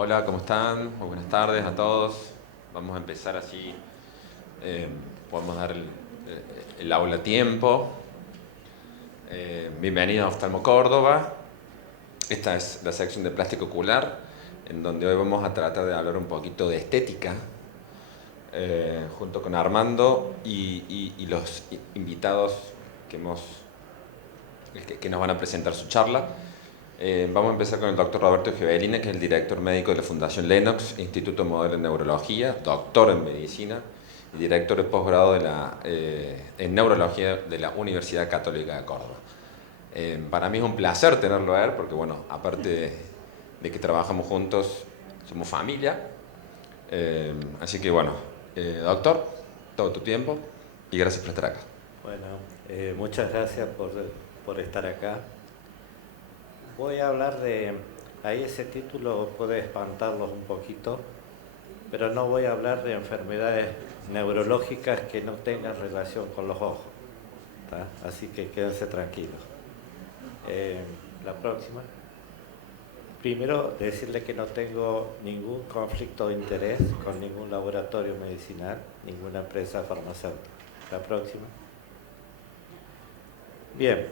Hola, ¿cómo están? Muy buenas tardes a todos. Vamos a empezar así, eh, podemos dar el aula a tiempo. Bienvenido a Oftalmo Córdoba. Esta es la sección de plástico ocular, en donde hoy vamos a tratar de hablar un poquito de estética, junto con Armando y los invitados que, que nos van a presentar su charla. Vamos a empezar con el doctor Roberto Gevelina, que es el director médico de la Fundación Lennox, Instituto Modelo de Neurología, doctor en medicina y director de posgrado en neurología de la Universidad Católica de Córdoba. Para mí es un placer tenerlo a él, porque bueno, aparte de que trabajamos juntos, somos familia. Así que bueno, doctor, todo tu tiempo y gracias por estar acá. Bueno, muchas gracias por estar acá. Voy a hablar ahí ese título puede espantarlos un poquito, pero no voy a hablar de enfermedades neurológicas que no tengan relación con los ojos, ¿tá? Así que quédense tranquilos. La próxima. Primero, decirle que no tengo ningún conflicto de interés con ningún laboratorio medicinal, ninguna empresa farmacéutica. La próxima. Bien,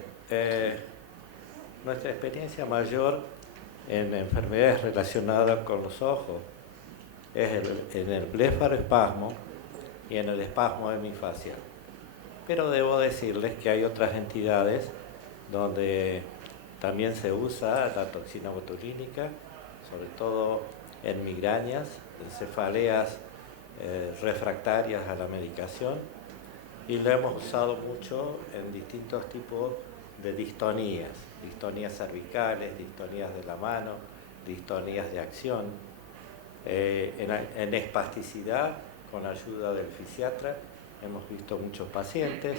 nuestra experiencia mayor en enfermedades relacionadas con los ojos es en el blefaroespasmo y en el espasmo hemifacial. Pero debo decirles que hay otras entidades donde también se usa la toxina botulínica, sobre todo en migrañas, en cefaleas refractarias a la medicación, y lo hemos usado mucho en distintos tipos de distonías, distonías cervicales, distonías de la mano, distonías de acción, en espasticidad con ayuda del fisiatra. Hemos visto muchos pacientes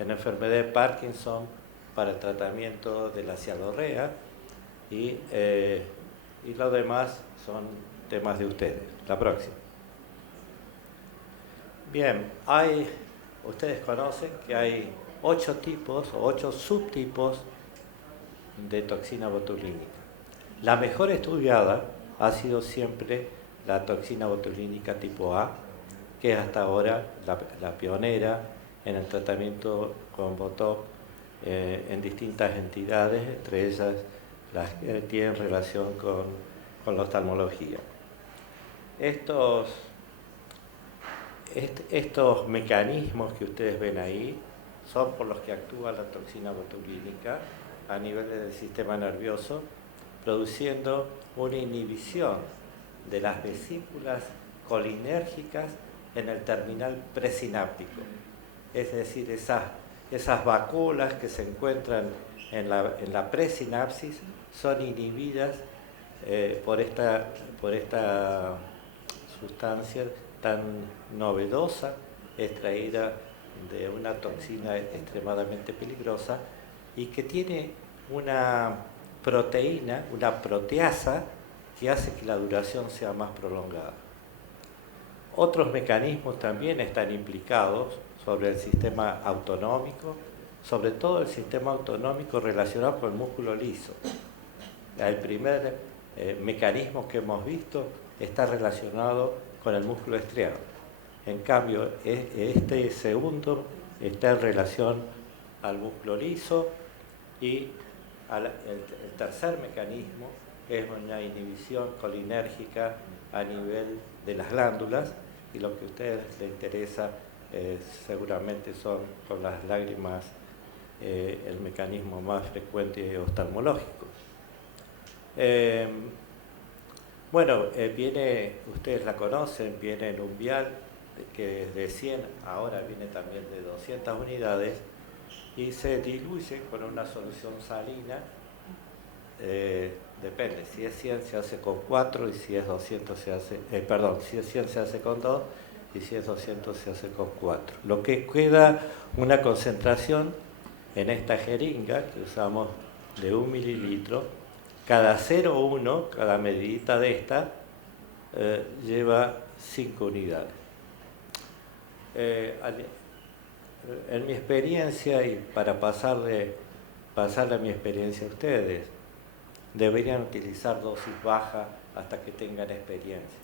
en enfermedad de Parkinson para el tratamiento de la cialorrea y lo demás son temas de ustedes. La próxima. Bien, ustedes conocen que hay 8 tipos o 8 subtipos de toxina botulínica. La mejor estudiada ha sido siempre la toxina botulínica tipo A, que es hasta ahora la pionera en el tratamiento con Botox en distintas entidades, entre ellas las que tienen relación con la oftalmología. Estos mecanismos que ustedes ven ahí son por los que actúa la toxina botulínica a nivel del sistema nervioso, produciendo una inhibición de las vesículas colinérgicas en el terminal presináptico. Es decir, esas vacuolas que se encuentran en la presinapsis son inhibidas por esta sustancia tan novedosa, extraída de una toxina extremadamente peligrosa y que tiene una proteína, una proteasa, que hace que la duración sea más prolongada. Otros mecanismos también están implicados sobre el sistema autonómico, sobre todo el sistema autonómico relacionado con el músculo liso. El primer mecanismo que hemos visto está relacionado con el músculo estriado. En cambio, este segundo está en relación al músculo liso y el tercer mecanismo es una inhibición colinérgica a nivel de las glándulas, y lo que a ustedes les interesa seguramente son con las lágrimas el mecanismo más frecuente oftalmológico. Ustedes la conocen, viene en un vial que es de 100, ahora viene también de 200 unidades y se diluye con una solución salina. Depende, si es 100 se hace con 4 y si es 200 se hace, si es 100 se hace con 2 y si es 200 se hace con 4. Lo que queda una concentración en esta jeringa que usamos de 1 mililitro, cada 0,1, cada medidita de esta, lleva 5 unidades. En mi experiencia, y para pasarle mi experiencia a ustedes, deberían utilizar dosis bajas hasta que tengan experiencia.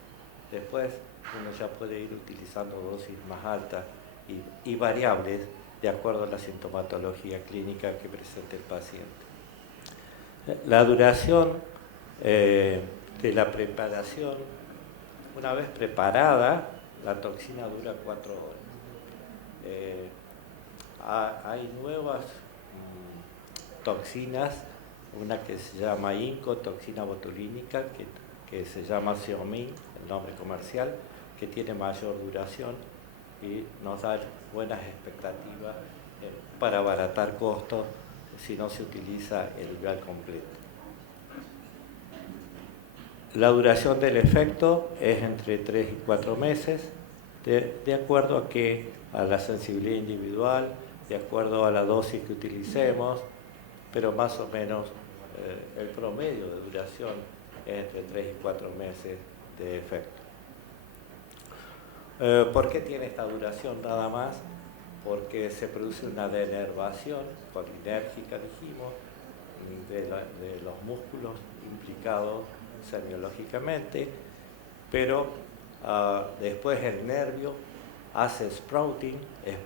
Después uno ya puede ir utilizando dosis más altas y variables de acuerdo a la sintomatología clínica que presente el paciente. La duración de la preparación, una vez preparada, la toxina dura 4 horas. Hay nuevas toxinas, una que se llama INCO, toxina botulínica, que se llama Xiomin, el nombre comercial, que tiene mayor duración y nos da buenas expectativas para abaratar costos si no se utiliza el vial completo. La duración del efecto es entre 3 y 4 meses, de acuerdo a la sensibilidad individual, de acuerdo a la dosis que utilicemos, pero más o menos el promedio de duración es entre 3 y 4 meses de efecto. ¿Por qué tiene esta duración nada más? Porque se produce una denervación colinérgica, dijimos, de los músculos implicados semiológicamente, pero después el nervio hace sprouting es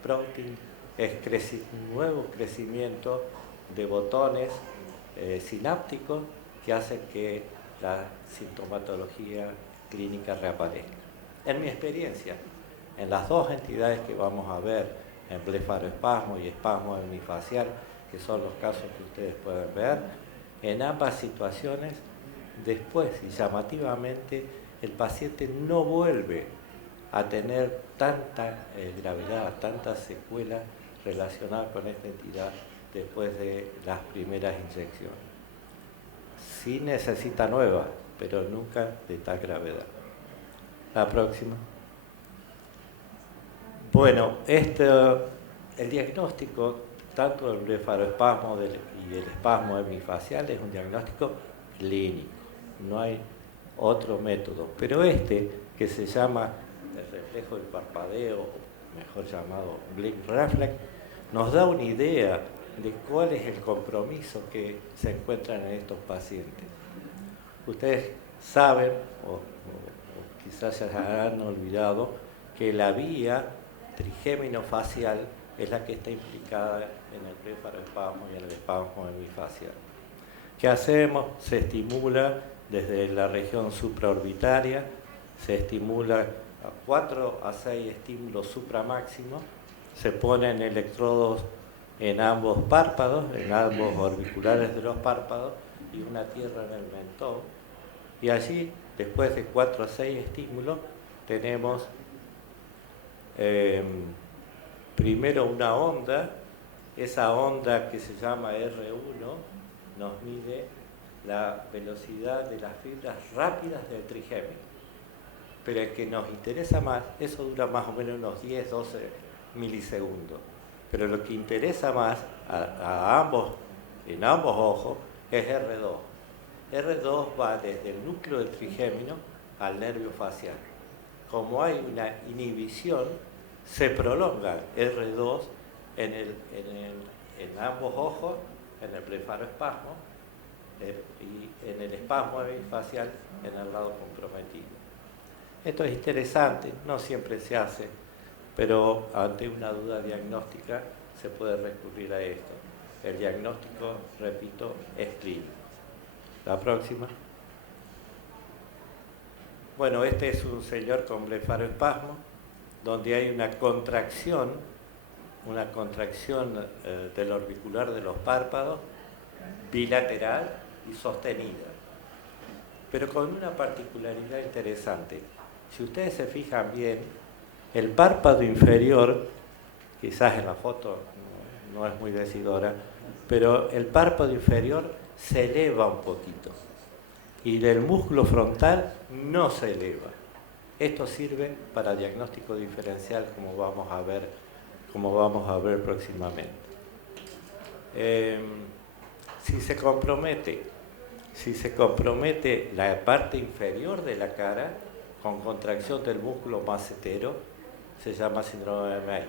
nuevo crecimiento de botones sinápticos que hacen que la sintomatología clínica reaparezca. En mi experiencia, en las dos entidades que vamos a ver, en blefaroespasmo y espasmo hemifacial, que son los casos que ustedes pueden ver, en ambas situaciones, después y llamativamente, el paciente no vuelve a tener tanta gravedad, tantas secuelas relacionadas con esta entidad después de las primeras inyecciones. Sí necesita nuevas, pero nunca de tal gravedad. La próxima. Bueno, el diagnóstico, tanto del blefaroespasmo y el espasmo hemifacial, es un diagnóstico clínico. No hay otro método. Pero que se llama el reflejo del parpadeo, mejor llamado blink reflex, nos da una idea de cuál es el compromiso que se encuentran en estos pacientes. Ustedes saben, o quizás se han olvidado, que la vía trigémino-facial es la que está implicada en el blefaroespasmo y en el espasmo hemifacial. ¿Qué hacemos? Se estimula desde la región supraorbitaria, se estimula a 4 a 6 estímulos supramáximos, se ponen electrodos en ambos párpados, en ambos orbiculares de los párpados y una tierra en el mentón. Y allí, después de 4 a 6 estímulos, tenemos primero una onda. Esa onda que se llama R1 nos mide la velocidad de las fibras rápidas del trigémino. Pero el que nos interesa más, eso dura más o menos unos 10-12 milisegundos. Pero lo que interesa más en ambos ojos es R2. R2 va desde el núcleo del trigémino al nervio facial. Como hay una inhibición, se prolonga R2 en ambos ojos, en el blefaroespasmo y en el espasmo hemifacial en el lado comprometido. Esto es interesante, no siempre se hace, pero ante una duda diagnóstica se puede recurrir a esto. El diagnóstico, repito, es clínico. La próxima. Bueno, este es un señor con blefaroespasmo, donde hay una contracción del orbicular de los párpados, bilateral y sostenida, pero con una particularidad interesante. Si ustedes se fijan bien, el párpado inferior, quizás en la foto no es muy decidora, pero el párpado inferior se eleva un poquito y del músculo frontal no se eleva. Esto sirve para diagnóstico diferencial, como vamos a ver próximamente. Si se compromete la parte inferior de la cara con contracción del músculo macetero, se llama síndrome de May.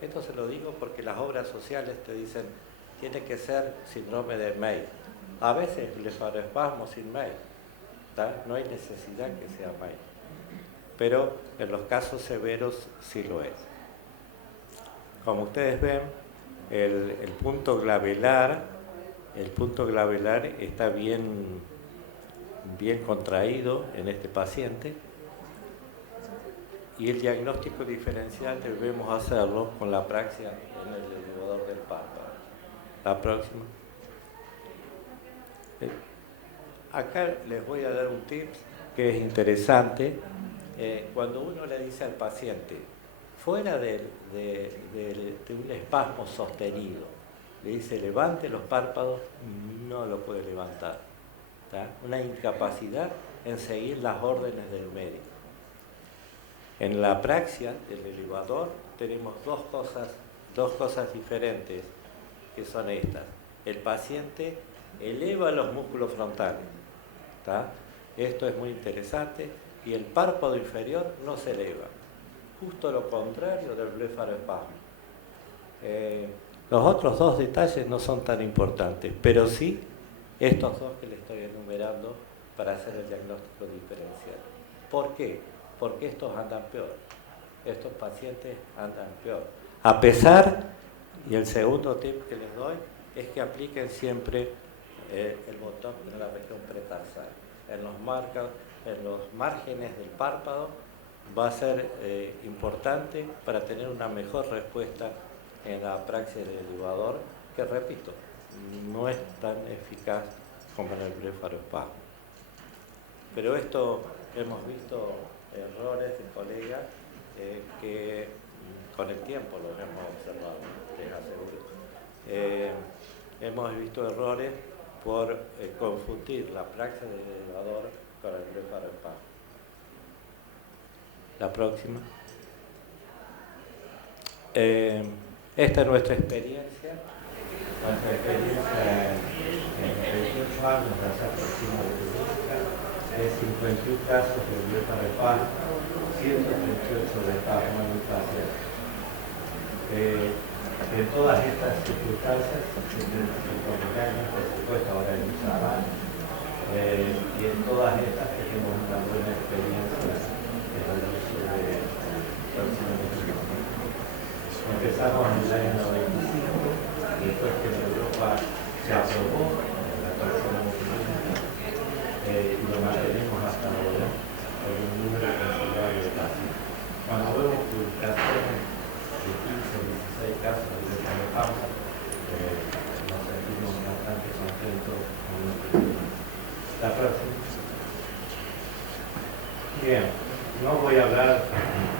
Esto se lo digo porque las obras sociales te dicen tiene que ser síndrome de May. A veces blefaroespasmo sin MEI, no hay necesidad que sea MEI, pero en los casos severos sí lo es. Como ustedes ven, el punto glabelar está bien contraído en este paciente, y el diagnóstico diferencial debemos hacerlo con la apraxia en el elevador del párpado. La próxima. Acá les voy a dar un tip que es interesante. Cuando uno le dice al paciente, fuera de un espasmo sostenido, le dice levante los párpados, no lo puede levantar. Una incapacidad en seguir las órdenes del médico. En la apraxia del elevador tenemos dos cosas diferentes, que son estas. El paciente eleva los músculos frontales, esto es muy interesante, y el párpado inferior no se eleva, justo lo contrario del blefaroespasmo. Los otros dos detalles no son tan importantes, pero sí estos dos que les estoy enumerando para hacer el diagnóstico diferencial. ¿Por qué? Porque estos andan peor, estos pacientes andan peor. A pesar, y el segundo tip que les doy, es que apliquen siempre el botón en la región pretarsal. En los márgenes del párpado va a ser importante para tener una mejor respuesta en la apraxia del elevador, que repito, no es tan eficaz como en el blefaroespasmo. Pero esto hemos visto errores de colegas que con el tiempo los hemos observado, les aseguro. Hemos visto errores por confundir la apraxia del elevador con el blefaroespasmo. La próxima. Esta es nuestra experiencia. Nuestra experiencia en 28 años de hacer próxima de es 51 casos de blefaroespasmo, 138 de espasmo en un paciente. En todas estas circunstancias, por supuesto, ahora en Usama, y en todas estas tenemos una buena experiencia en el uso de próxima de. Empezamos en el año 95, después que en Europa se aprobó la próxima y lo mantenemos hasta ahora con un número considerable de casos. Cuando vemos publicaciones de 15 o 16 casos de blefaroespasmo, nos sentimos bastante contentos con lo que tenemos. La próxima. Bien, no voy a hablar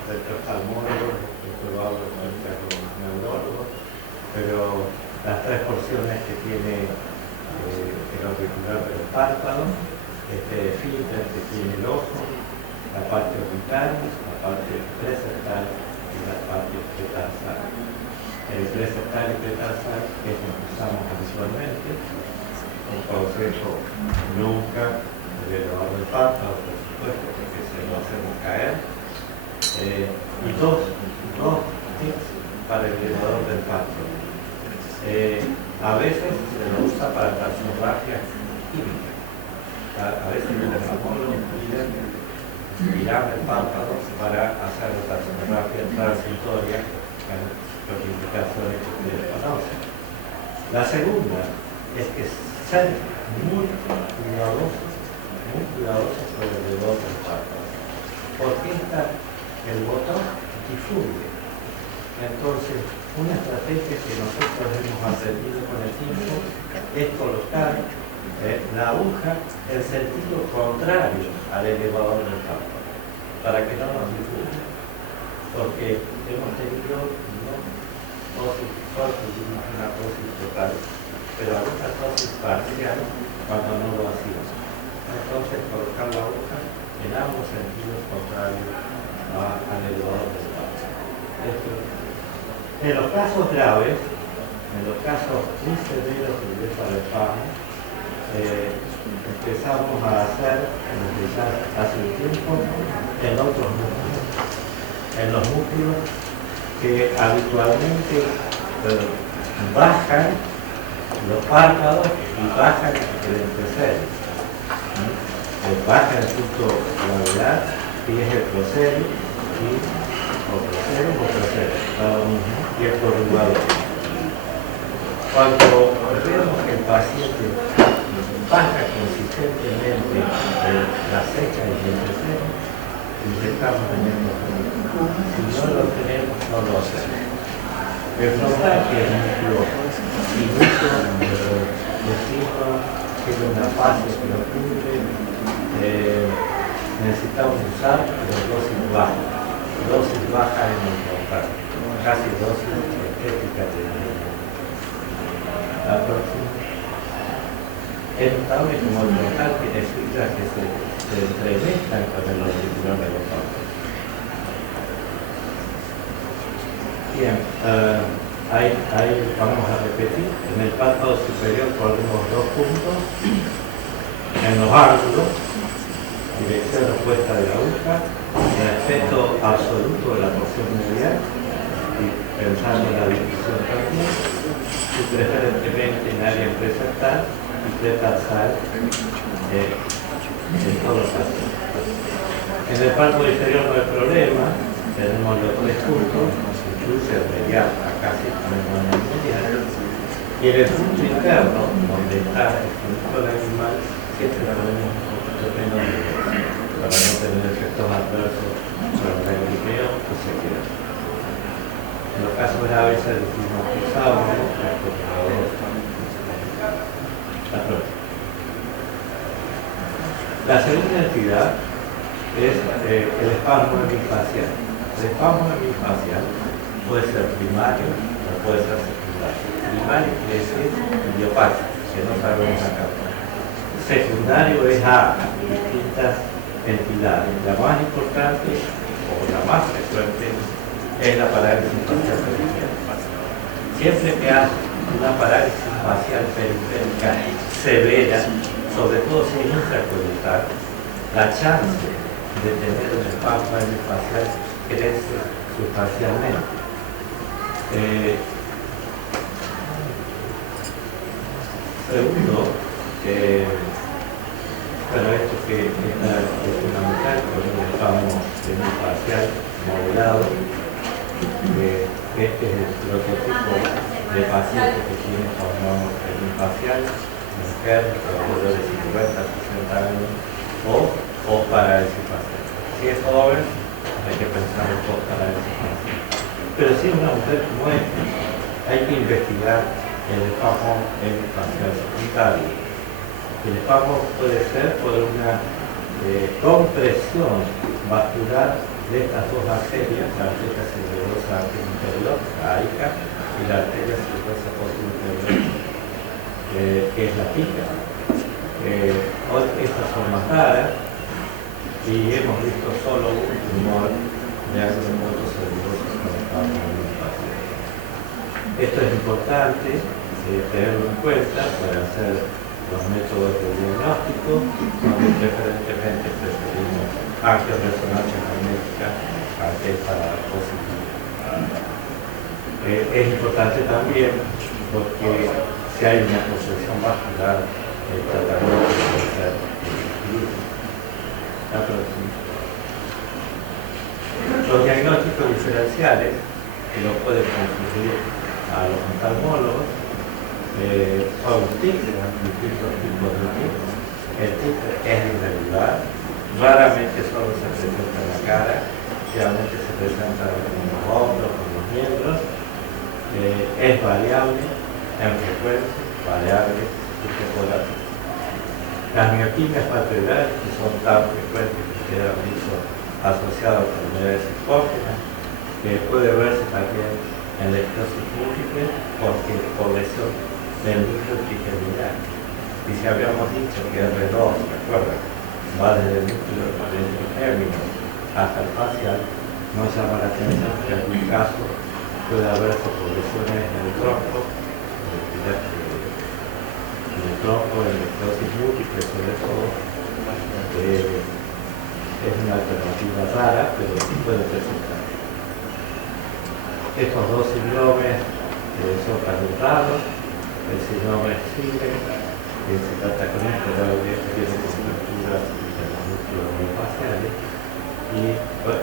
del oftalmólogo, esto lo hablo con los neurólogos, pero las tres porciones que tiene el auricular del párpado, este filtro que tiene el ojo, la parte orbital, la parte preseptal y la parte pretarsal. El preseptal y pretarsal es lo que usamos habitualmente. Un consejo: nunca el elevador del párpado, por supuesto, porque se lo hacemos caer. Y dos tips para el elevador del párpado. A veces se lo usa para tarsografía química. A veces los oftalmólogos piden mirar el párpado para hacer la tarsografía transitoria con las indicaciones que ustedes conocen. La segunda es que ser muy cuidadosos con el elevador del párpado, porque el botón difunde. Entonces, una estrategia que nosotros hemos aprendido con el tiempo es colocar la aguja en sentido contrario al elevador del párpado, para que no nos difunda. Porque hemos tenido solo tuvimos una tosis total, pero alguna tosis parcial cuando no lo hacíamos. Entonces, colocar la aguja en ambos sentidos contrarios al elevador del párpado. En los casos graves, en los casos muy severos de blefaroespasmo, empezamos a hacer, desde ya hace un tiempo, en otros músculos. En los músculos que habitualmente bajan los párpados y bajan el entrecejo. Baja el punto labial y es el prosero o prosero, está lo mismo, y el corrugador. Cuando vemos que el paciente baja consistentemente la ceja y el entrecejo, intentamos tenerlo. Si no lo tenemos, no lo hacemos. El frontal, que es un músculo finito, decimos que es una fase que lo cubre, necesitamos usar dosis bajas en el frontal, casi dosis estéticas de la próxima. Es notable como el frontal tiene fibras que se entremezclan con el auricular de los ojos. Bien, ahí vamos a repetir. En el párpado superior ponemos 2 puntos en los ángulos, dirección opuesta de la aguja, respeto absoluto de la porción medial, y pensando en la división también, y preferentemente en área presental y pretarsal en todos los casos. En el párpado inferior no hay problema, tenemos los 3 puntos, incluso el medial, acá sí tenemos el medial, y en el punto interno, donde está el punto del animal, siempre ponemos un poquito menos de para no tener efectos adversos sobre el grimeo que se queda. En los casos graves se decimos cruzado, la segunda entidad es el espasmo hemifacial. El espasmo hemifacial puede ser primario o puede ser secundario. Primario quiere decir idiopático, que no sabemos acá. Secundario es a distintas entidades. La más importante o la más frecuente es la parálisis facial periférica. Siempre que hay una parálisis facial periférica severa, sobre todo si es intracoyuntal, la chance de tener un espasmo hemifacial crece sustancialmente. Segundo, bueno, esto que está fundamental, porque es un espasmo hemifacial moderado, este es el prototipo de paciente que tiene espasmo hemifacial, mujer, alrededor de 50-60 años, o parálisis facial. Si es joven, hay que pensar en post-parálisis facial. Pero si es una mujer como esta, hay que investigar el espasmo hemifacial secundario. El espasmo puede ser por una compresión vascular de estas dos arterias, la arteria cerebrosa inferior, la AICA, y la arteria cerebrosa posterior, que es la PICA. Hoy estas son más raras y hemos visto solo un tumor de ángulo motor cerebroso con espasmo hemifacial. Esto es importante tenerlo en cuenta para hacer los métodos de diagnóstico, donde preferentemente preferimos angioresonancia magnética antes para positivo. Es importante también porque si hay una compresión vascular, el tratamiento puede ser efectivo. La próxima. Los diagnósticos diferenciales que lo pueden confundir a los oftalmólogos son tics, distintos tipos de tics. El tic es irregular, raramente solo se presenta en la cara, generalmente se presenta en los hombros, en los miembros, es variable en frecuencia, variable y temporal. Las mioquimias palpebrales, que son tan frecuentes que quedan dicho asociadas a enfermedades psicógenas, que puede verse también en la esclerosis múltiple por lesión del núcleo trigeminal. Y si habíamos dicho que R2, recuerda, va desde el núcleo del término hasta el facial, nos llama la atención que en algún caso puede haber lesiones en el tronco, en el tronco, en la esclerosis múltiple, sobre todo. Es una alternativa rara, pero puede presentar. Estos dos síndromes son tan raros, el síndrome Sile, que se trata con esto, dado que tiene cobertura de los músculos miofasciales, y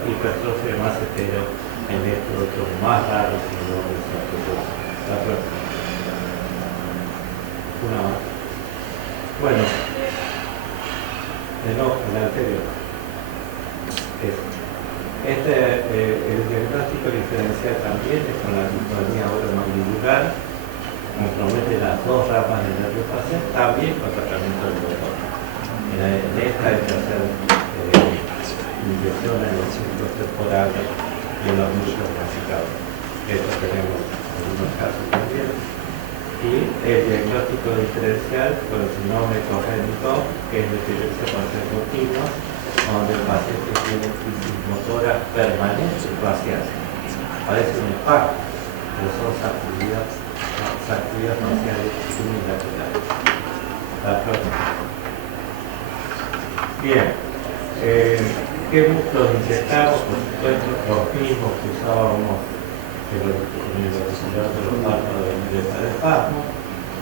hipertrofia de macetero en estos otros más raros síndromes sarcoidosos. La próxima. Una más. Bueno, el anterior. El diagnóstico diferencial también es con la distonía oromandibular, compromete las dos ramas del nervio facial, también con tratamiento del dolor. En esta hay que hacer inyección en los círculos temporales y en los músculos masticados. Esto tenemos en algunos casos también. Y el diagnóstico diferencial con el síndrome congénito, que es de epilepsia continua, donde el paciente tiene crisis motora permanente facial. Parece un impacto, pero son sacudidas faciales unilaterales. La próxima. Bien. ¿Qué músculos inyectamos? Por supuesto, los mismos que usábamos en el velocidad de los párpados de espasmo,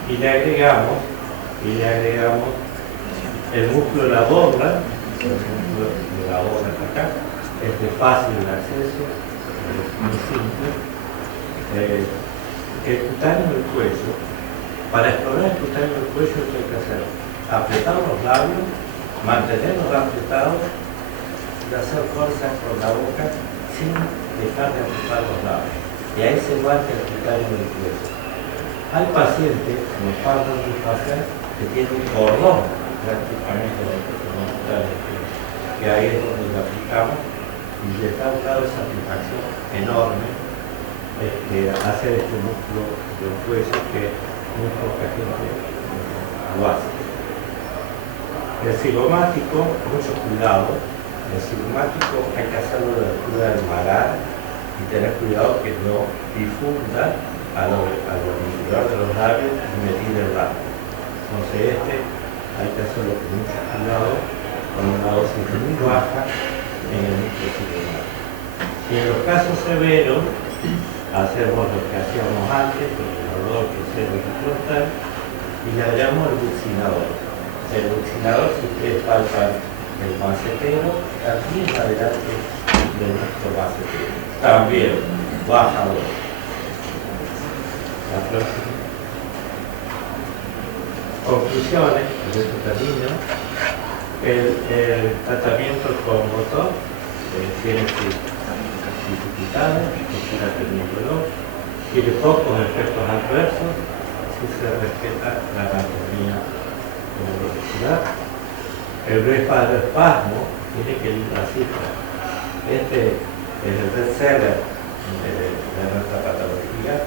y le agregamos el músculo de la borla. El músculo de la borla acá es de fácil acceso, es muy simple. El cutáneo del cuello, para explorar el cutáneo del cuello, ¿qué hay que hacer? Apretar los labios, mantenerlos apretados y hacer fuerza con la boca sin dejar de apretar los labios. Y ahí se guarda el cutáneo del cuello. Hay pacientes con espasmo facial que tienen un cordón prácticamente de cutáneo, que ahí es donde lo aplicamos y les da un grado de satisfacción enorme hacer este músculo del cuello que muy poca gente lo hace. El cigomático, mucho cuidado. El cigomático hay que hacerlo de la altura del malar y tener cuidado que no difunda a lo interior de los labios y metir el labio. Entonces hay que hacerlo con mucho cuidado, con una dosis muy baja en el músculo cigomático. Y en los casos severos hacemos lo que hacíamos antes, con el dolor que se frontal, y le llamamos el buccinador. El buccinador, si ustedes palpan el macetero, también adelante de nuestro macetero. También baja 2. La próxima. Conclusiones, de esto termino. El tratamiento con motor tiene sus dificultades, porque tiene dolor, tiene pocos efectos adversos si se respeta la anatomía como velocidad. El blefaroespasmo tiene que ir la cifra. Este es el bestseller de nuestra patología,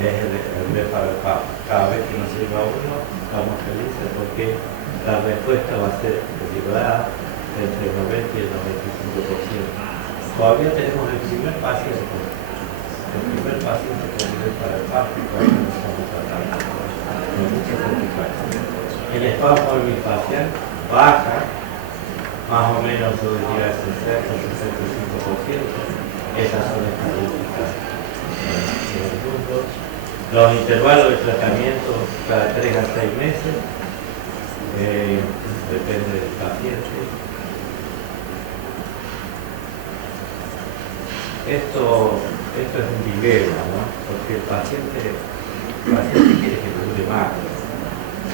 es el blefaroespasmo. Cada vez que nos llega uno, estamos felices porque la respuesta va a ser equilibrada entre el 90 y el 95%. Todavía tenemos el primer paciente con blefaroespasmo y todavía no estamos tratando. Con mucha satisfacción. El espasmo miofascial baja, más o menos yo diría 60-65%. Esas son estadísticas en el mundo. Los intervalos de tratamiento cada 3 a 6 meses, depende del paciente. Esto es un dilema, ¿no? Porque el paciente quiere que dure más.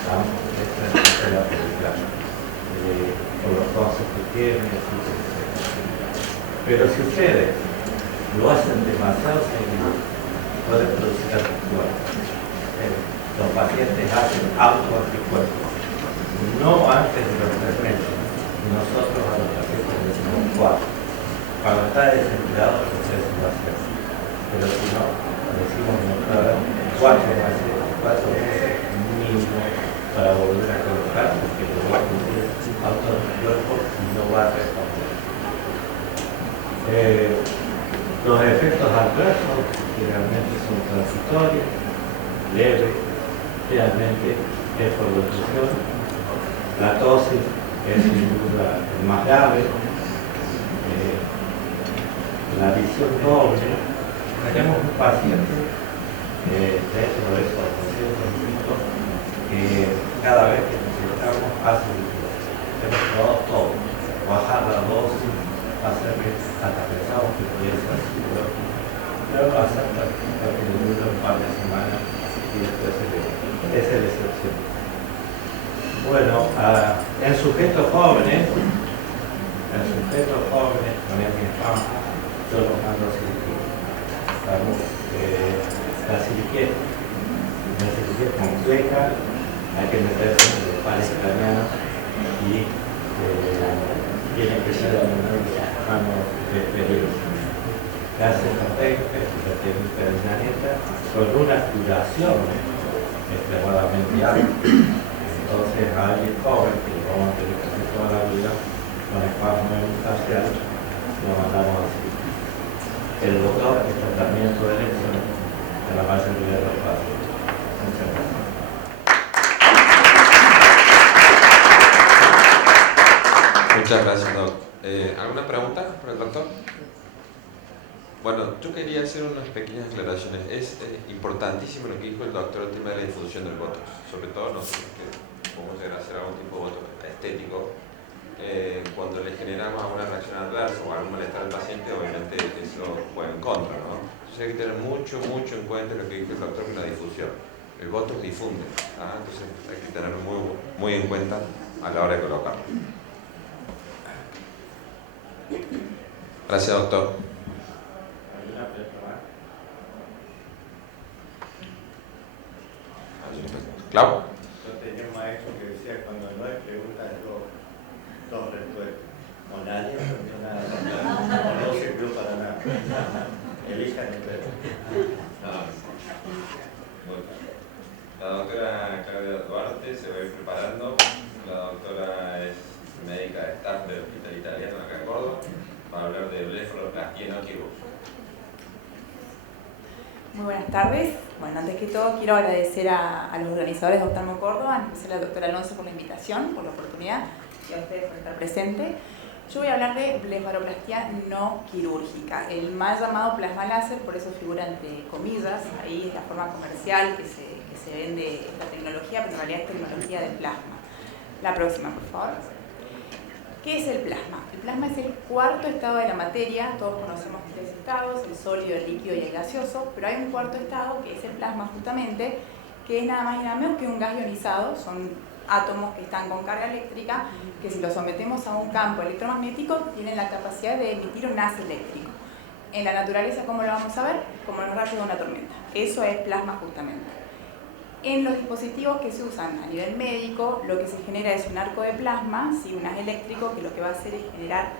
Esta es la realidad. Por los costos que tiene, etc. Pero si ustedes lo hacen demasiado seguido, pueden producir anticuerpos. Los pacientes hacen autoanticuerpos, no antes de los 3 meses. Nosotros a los pacientes les decimos 4. Cuando está desempleado, los 3 lo hacen. Pero si no, decimos mostrar 4 meses mínimo para volver a colocar, porque lo va a producir autoanticuerpos y no va a responder. Los efectos adversos generalmente son transitorios, leves, realmente es por locución. La tosis es sin duda el más grave. La visión doble. Tenemos un paciente dentro de esos pacientes que cada vez que necesitamos hace hemos probado todo, bajar la dosis, hacer que hasta pensamos que podía ser psicológico, pero hacer que le dure un par de semanas y después es el excepción. Bueno, en sujetos jóvenes, con el spam, yo los mando a cirugía. La cirugía es una cirugía compleja, hay que meterse en los pares craneanos y tiene que ser en manos de experiencia. Se hace esta técnica de Naneta con una duración extremadamente alta. Entonces a alguien joven que lo vamos a tener que hacer toda la vida con espasmo facial lo mandamos así. El doctor es tratamiento de elección en la mayoría de los casos. Muchas gracias. Muchas gracias, Doc. ¿Alguna pregunta para el doctor? Bueno, yo quería hacer unas pequeñas aclaraciones. Es importantísimo lo que dijo el doctor, el tema de la difusión del botox. Sobre todo nosotros que podemos llegar a hacer algún tipo de botox estético. Cuando le generamos alguna reacción adversa o algún malestar al paciente, obviamente eso juega en contra, ¿no? Entonces hay que tener mucho en cuenta lo que dijo el doctor con la difusión. El botox difunde, ¿ah? Entonces hay que tenerlo muy en cuenta a la hora de colocarlo. Gracias, doctor. Clau. Yo tenía un maestro que decía, cuando no hay preguntas, dos respuestas. O nadie entendió nada, o no sirvió para nada. Elijan el La doctora Claudia Duarte se va a ir preparando. La doctora es médica de staff del Hospital Italiano acá en Córdoba para hablar de blefaroplastia no quirúrgica. Muy buenas tardes. Bueno, antes que todo quiero agradecer a los organizadores de Oftalmo Córdoba, en especial al doctor Alonso por la invitación, por la oportunidad y a ustedes por estar presentes. Yo voy a hablar de blefaroplastia no quirúrgica, el mal llamado plasma láser, por eso figura entre comillas, ahí es la forma comercial que se vende esta tecnología, pero en realidad es tecnología de plasma. La próxima, por favor. ¿Qué es el plasma? El plasma es el cuarto estado de la materia. Todos conocemos tres estados, el sólido, el líquido y el gaseoso, pero hay un cuarto estado que es el plasma justamente, que es nada más y nada menos que un gas ionizado. Son átomos que están con carga eléctrica, que si los sometemos a un campo electromagnético tienen la capacidad de emitir un haz eléctrico. En la naturaleza, ¿cómo lo vamos a ver? Como los rayos de una tormenta. Eso es plasma justamente. En los dispositivos que se usan a nivel médico, lo que se genera es un arco de plasma, ¿sí? Un haz eléctrico que lo que va a hacer es generar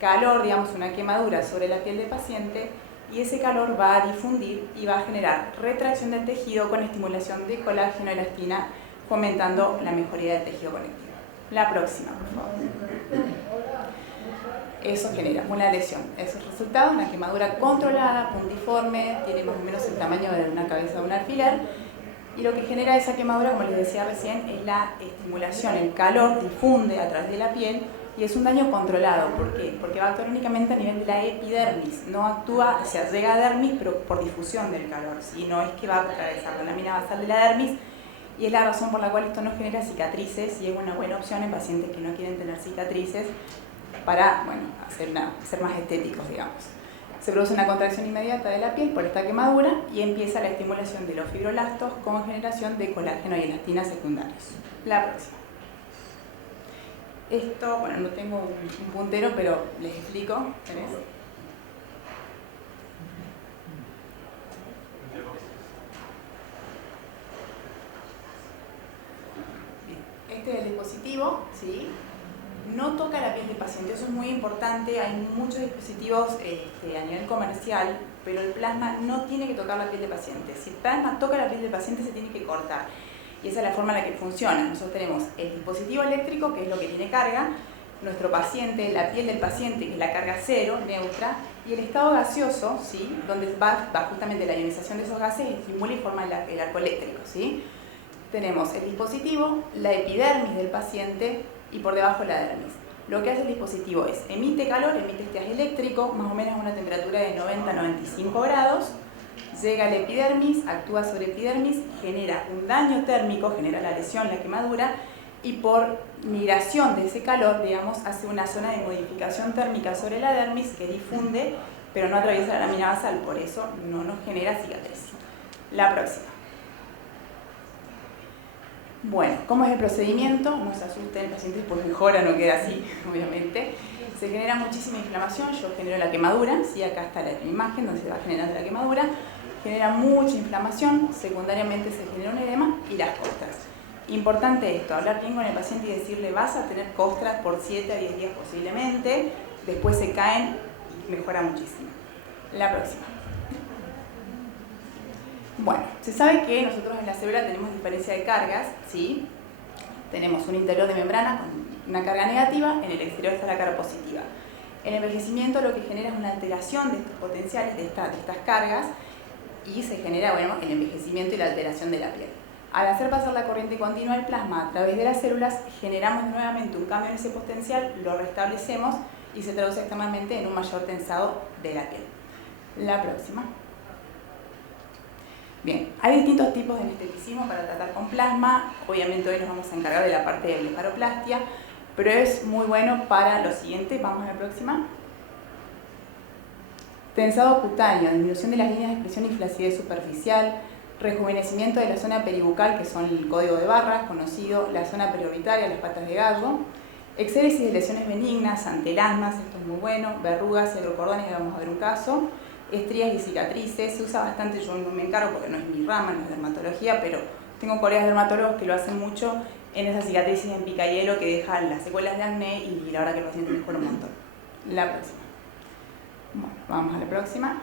calor, digamos una quemadura sobre la piel del paciente, y ese calor va a difundir y va a generar retracción del tejido con estimulación de colágeno y elastina, fomentando la mejoría del tejido conectivo. La próxima, por favor. Eso genera una lesión. Es el resultado, una quemadura controlada, puntiforme, tiene más o menos el tamaño de una cabeza de un alfiler. Y lo que genera esa quemadura, como les decía recién, es la estimulación. El calor difunde a través de la piel y es un daño controlado. ¿Por qué? Porque va a actuar únicamente a nivel de la epidermis. No actúa, o sea, llega a dermis, pero por difusión del calor, ¿sí? No es que va a atravesar la lámina basal de la dermis, y es la razón por la cual esto no genera cicatrices y es una buena opción en pacientes que no quieren tener cicatrices para, bueno, ser más estéticos, digamos. Se produce una contracción inmediata de la piel por esta quemadura y empieza la estimulación de los fibroblastos con generación de colágeno y elastina secundarios. La próxima. Esto, bueno, no tengo un puntero, pero les explico. ¿Tenés? Bien. Este es el dispositivo, ¿sí? No toca la piel del paciente, eso es muy importante. Hay muchos dispositivos a nivel comercial, pero el plasma no tiene que tocar la piel del paciente. Si el plasma toca la piel del paciente, se tiene que cortar. Y esa es la forma en la que funciona. Nosotros tenemos el dispositivo eléctrico, que es lo que tiene carga, nuestro paciente, la piel del paciente, que es la carga cero, neutra, y el estado gaseoso, ¿sí? Donde va justamente la ionización de esos gases, estimula y forma el arco eléctrico, ¿sí? Tenemos el dispositivo, la epidermis del paciente, y por debajo la dermis. Lo que hace el dispositivo es emite calor, emite este haz eléctrico, más o menos a una temperatura de 90 a 95 grados, llega a la epidermis, actúa sobre epidermis, genera un daño térmico, genera la lesión, la quemadura, y por migración de ese calor, digamos, hace una zona de modificación térmica sobre la dermis que difunde, pero no atraviesa la lámina basal, por eso no nos genera cicatriz. La próxima. Bueno, ¿cómo es el procedimiento? No se asusten pacientes, pues mejora, no queda así, obviamente. Se genera muchísima inflamación, yo genero la quemadura, ¿sí? Acá está la imagen donde se va generando la quemadura, genera mucha inflamación, secundariamente se genera un edema y las costras. Importante esto, hablar bien con el paciente y decirle vas a tener costras por 7 a 10 días posiblemente, después se caen y mejora muchísimo. La próxima. Bueno, se sabe que nosotros en la célula tenemos diferencia de cargas, ¿sí? Tenemos un interior de membrana con una carga negativa, en el exterior está la carga positiva. El envejecimiento lo que genera es una alteración de estos potenciales, de estas cargas, y se genera, bueno, el envejecimiento y la alteración de la piel. Al hacer pasar la corriente continua del plasma a través de las células, generamos nuevamente un cambio en ese potencial, lo restablecemos y se traduce externamente en un mayor tensado de la piel. La próxima. Bien, hay distintos tipos de anesteticismo para tratar con plasma. Obviamente hoy nos vamos a encargar de la parte de blefaroplastia, pero es muy bueno para lo siguiente. Vamos a la próxima. Tensado cutáneo, disminución de las líneas de expresión y flacidez superficial, rejuvenecimiento de la zona peribucal, que son el código de barras, conocido, la zona periorbitaria, las patas de gallo, exéresis de lesiones benignas, antelasmas, esto es muy bueno, verrugas, hidrocordones, vamos a ver un caso, estrías y cicatrices, se usa bastante, yo no me encargo porque no es mi rama, no es dermatología, pero tengo colegas dermatólogos que lo hacen mucho en esas cicatrices en picahielo que dejan las secuelas de acné y la verdad que el paciente mejora un montón. La próxima. Bueno, vamos a la próxima.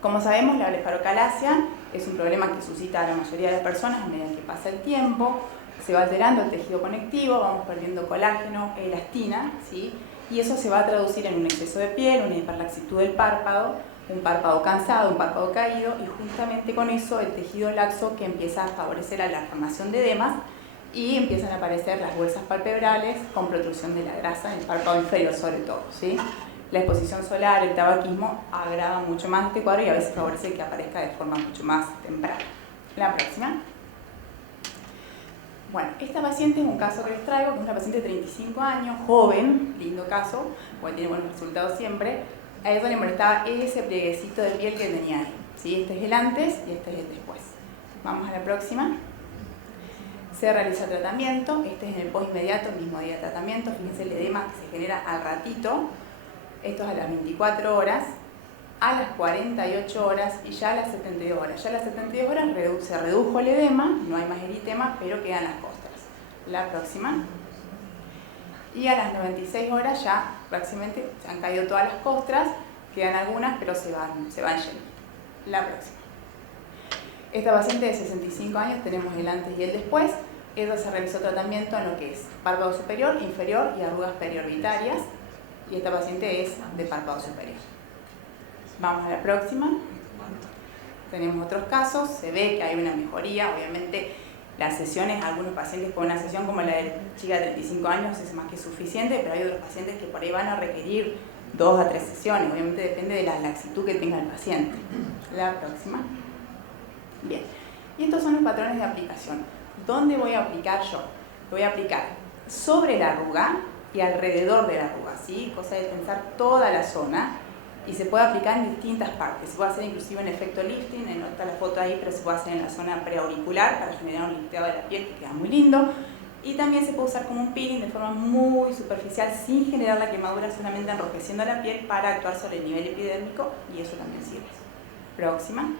Como sabemos, la blefarocalacia es un problema que suscita a la mayoría de las personas a medida que pasa el tiempo, se va alterando el tejido conectivo, vamos perdiendo colágeno, elastina, ¿sí? Y eso se va a traducir en un exceso de piel, una hiperlaxitud del párpado, un párpado cansado, un párpado caído, y justamente con eso el tejido laxo que empieza a favorecer a la formación de edemas y empiezan a aparecer las bolsas palpebrales con protrusión de la grasa en el párpado inferior sobre todo, ¿sí? La exposición solar, el tabaquismo agrava mucho más este cuadro y a veces favorece que aparezca de forma mucho más temprana. La próxima. Bueno, esta paciente es un caso que les traigo, que es una paciente de 35 años, joven, lindo caso, porque tiene buenos resultados siempre. A ella le molestaba ese plieguecito de piel que tenía ahí, ¿sí? Este es el antes y este es el después. Vamos a la próxima. Se realiza tratamiento, este es en el post inmediato, el mismo día de tratamiento. Fíjense el edema que se genera al ratito. Esto es a las 24 horas, a las 48 horas y ya a las 72 horas. Ya a las 72 horas se redujo el edema, no hay más eritema, pero quedan las costras. La próxima. Y a las 96 horas ya prácticamente se han caído todas las costras, quedan algunas, pero se van yendo. La próxima. Esta paciente de 65 años, tenemos el antes y el después. Ella se realizó tratamiento en lo que es párpado superior, inferior y arrugas periorbitarias. Y esta paciente es de párpado superior. Vamos a la próxima. Tenemos otros casos, se ve que hay una mejoría, obviamente las sesiones, algunos pacientes con una sesión como la de chica de 35 años es más que suficiente, pero hay otros pacientes que por ahí van a requerir 2 a 3 sesiones, obviamente depende de la laxitud que tenga el paciente. La próxima. Bien, y estos son los patrones de aplicación. ¿Dónde voy a aplicar yo? Lo voy a aplicar sobre la arruga y alrededor de la arruga, ¿sí? Cosa de tensar toda la zona y se puede aplicar en distintas partes. Se puede hacer inclusive en efecto lifting, no está la foto ahí, pero se puede hacer en la zona preauricular para generar un lifteado de la piel que queda muy lindo. Y también se puede usar como un peeling de forma muy superficial sin generar la quemadura, solamente enrojeciendo la piel para actuar sobre el nivel epidérmico y eso también sirve. Próxima.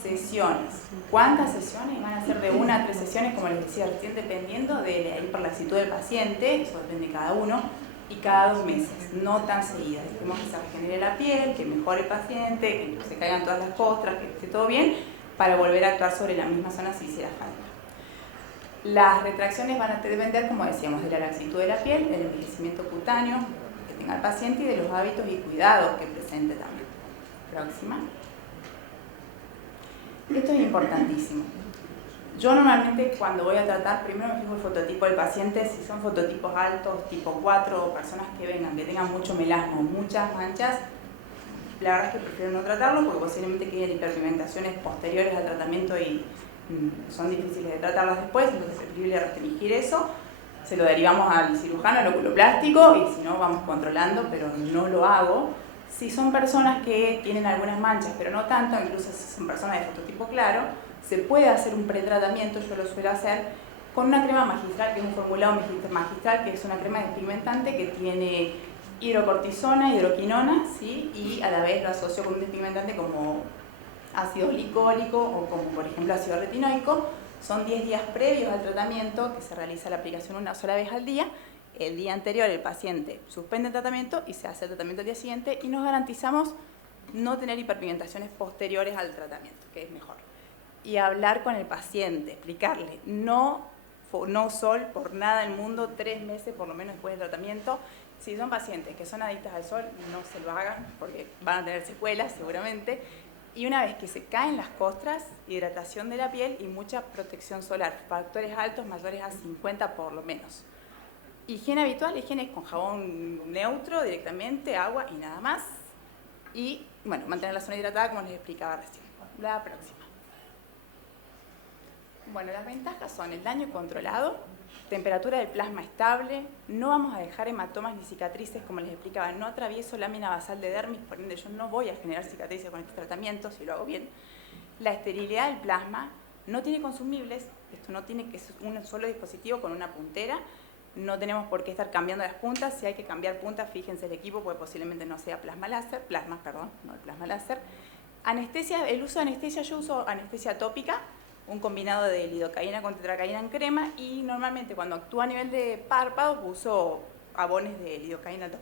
Sesiones. ¿Cuántas sesiones? Van a ser de 1 a 3 sesiones, como les decía recién, dependiendo de la hiperlaxitud del paciente, eso depende de cada uno, y cada 2 meses, no tan seguidas. Tenemos que se regenere la piel, que mejore el paciente, que se caigan todas las costras, que esté todo bien, para volver a actuar sobre la misma zona si hiciera falta. Las retracciones van a depender, como decíamos, de la laxitud de la piel, del envejecimiento cutáneo que tenga el paciente y de los hábitos y cuidados que presente también. Próxima. Esto es importantísimo. Yo normalmente cuando voy a tratar, primero me fijo el fototipo del paciente, si son fototipos altos, tipo 4, o personas que vengan, que tengan mucho melasma, muchas manchas, la verdad es que prefiero no tratarlo porque posiblemente queden hiperpigmentaciones posteriores al tratamiento y son difíciles de tratarlas después, entonces es preferible restringir eso. Se lo derivamos al cirujano, al oculoplástico, y si no vamos controlando, pero no lo hago. Si son personas que tienen algunas manchas, pero no tanto, incluso si son personas de fototipo claro, se puede hacer un pretratamiento, yo lo suelo hacer, con una crema magistral, que es un formulado magistral, que es una crema despigmentante que tiene hidrocortisona, hidroquinona, ¿sí? Y a la vez lo asocio con un despigmentante como ácido glicólico o como por ejemplo ácido retinoico. Son 10 días previos al tratamiento que se realiza la aplicación una sola vez al día. El día anterior el paciente suspende el tratamiento y se hace el tratamiento el día siguiente y nos garantizamos no tener hiperpigmentaciones posteriores al tratamiento, que es mejor. Y hablar con el paciente, explicarle, no sol por nada del mundo, 3 meses por lo menos después del tratamiento. Si son pacientes que son adictas al sol, no se lo hagan porque van a tener secuelas seguramente. Y una vez que se caen las costras, hidratación de la piel y mucha protección solar, factores altos mayores a 50 por lo menos. Higiene habitual, higiene con jabón neutro directamente, agua y nada más. Y bueno, mantener la zona hidratada como les explicaba recién. La próxima. Bueno, las ventajas son el daño controlado, temperatura del plasma estable, no vamos a dejar hematomas ni cicatrices, como les explicaba, no atravieso lámina basal de dermis, por ende yo no voy a generar cicatrices con este tratamiento, si lo hago bien. La esterilidad del plasma, no tiene consumibles, esto no tiene que ser un solo dispositivo con una puntera, no tenemos por qué estar cambiando las puntas, si hay que cambiar puntas, fíjense el equipo, porque posiblemente no sea plasma láser, no el plasma láser. Anestesia, el uso de anestesia, yo uso anestesia tópica, un combinado de lidocaína con tetracaína en crema y normalmente cuando actúa a nivel de párpados uso abones de lidocaína al 2%.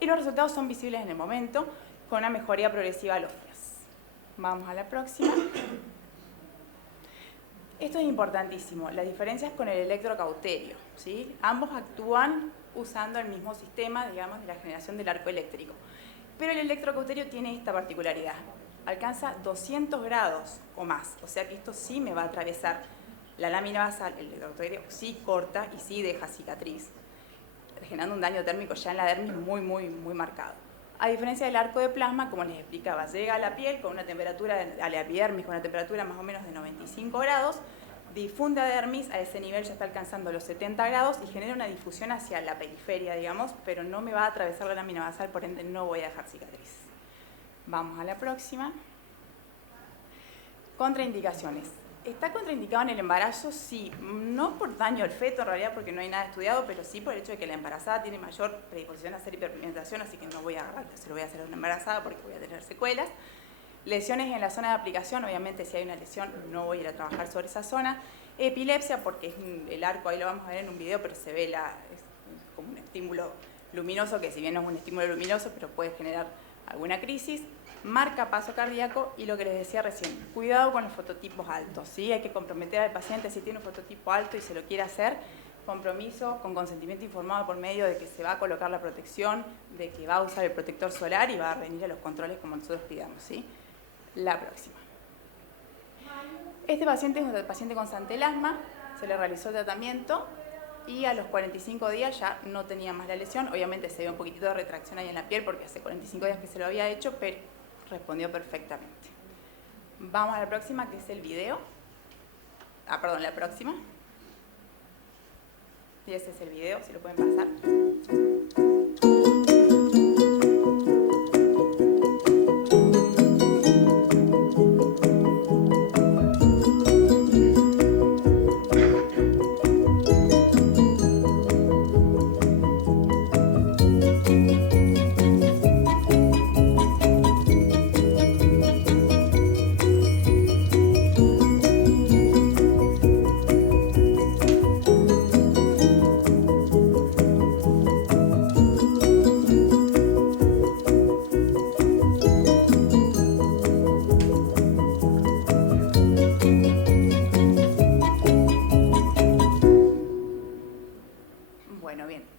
Y los resultados son visibles en el momento con una mejoría progresiva a los días. Vamos a la próxima. Esto es importantísimo, las diferencias con el electrocauterio, ¿sí? Ambos actúan usando el mismo sistema, digamos, de la generación del arco eléctrico. Pero el electrocauterio tiene esta particularidad. Alcanza 200 grados o más, o sea que esto sí me va a atravesar la lámina basal, el electrocauterio sí corta y sí deja cicatriz, generando un daño térmico ya en la dermis muy marcado. A diferencia del arco de plasma, como les explicaba, llega a la piel con una temperatura, a la epidermis con una temperatura más o menos de 95 grados, difunde a dermis, a ese nivel ya está alcanzando los 70 grados y genera una difusión hacia la periferia, digamos, pero no me va a atravesar la lámina basal, por ende no voy a dejar cicatriz. Vamos a la próxima. Contraindicaciones. ¿Está contraindicado en el embarazo? Sí, no por daño al feto en realidad porque no hay nada estudiado, pero sí por el hecho de que la embarazada tiene mayor predisposición a hacer hiperpigmentación, así que no voy a agarrar, se lo voy a hacer a una embarazada porque voy a tener secuelas. Lesiones en la zona de aplicación, obviamente si hay una lesión no voy a ir a trabajar sobre esa zona. Epilepsia, porque es el arco, ahí lo vamos a ver en un video, pero se ve es como un estímulo luminoso, que si bien no es un estímulo luminoso, pero puede generar alguna crisis. Marcapaso cardíaco y lo que les decía recién, cuidado con los fototipos altos, ¿sí? Hay que comprometer al paciente si tiene un fototipo alto y se lo quiere hacer, compromiso con consentimiento informado por medio de que se va a colocar la protección, de que va a usar el protector solar y va a venir a los controles como nosotros pidamos, ¿sí? La próxima. Este paciente es un paciente con santelasma, se le realizó el tratamiento y a los 45 días ya no tenía más la lesión, obviamente se ve un poquitito de retracción ahí en la piel porque hace 45 días que se lo había hecho, pero respondió perfectamente. Vamos a la próxima, que es el video. Perdón, la próxima. Y ese es el video, si lo pueden pasar.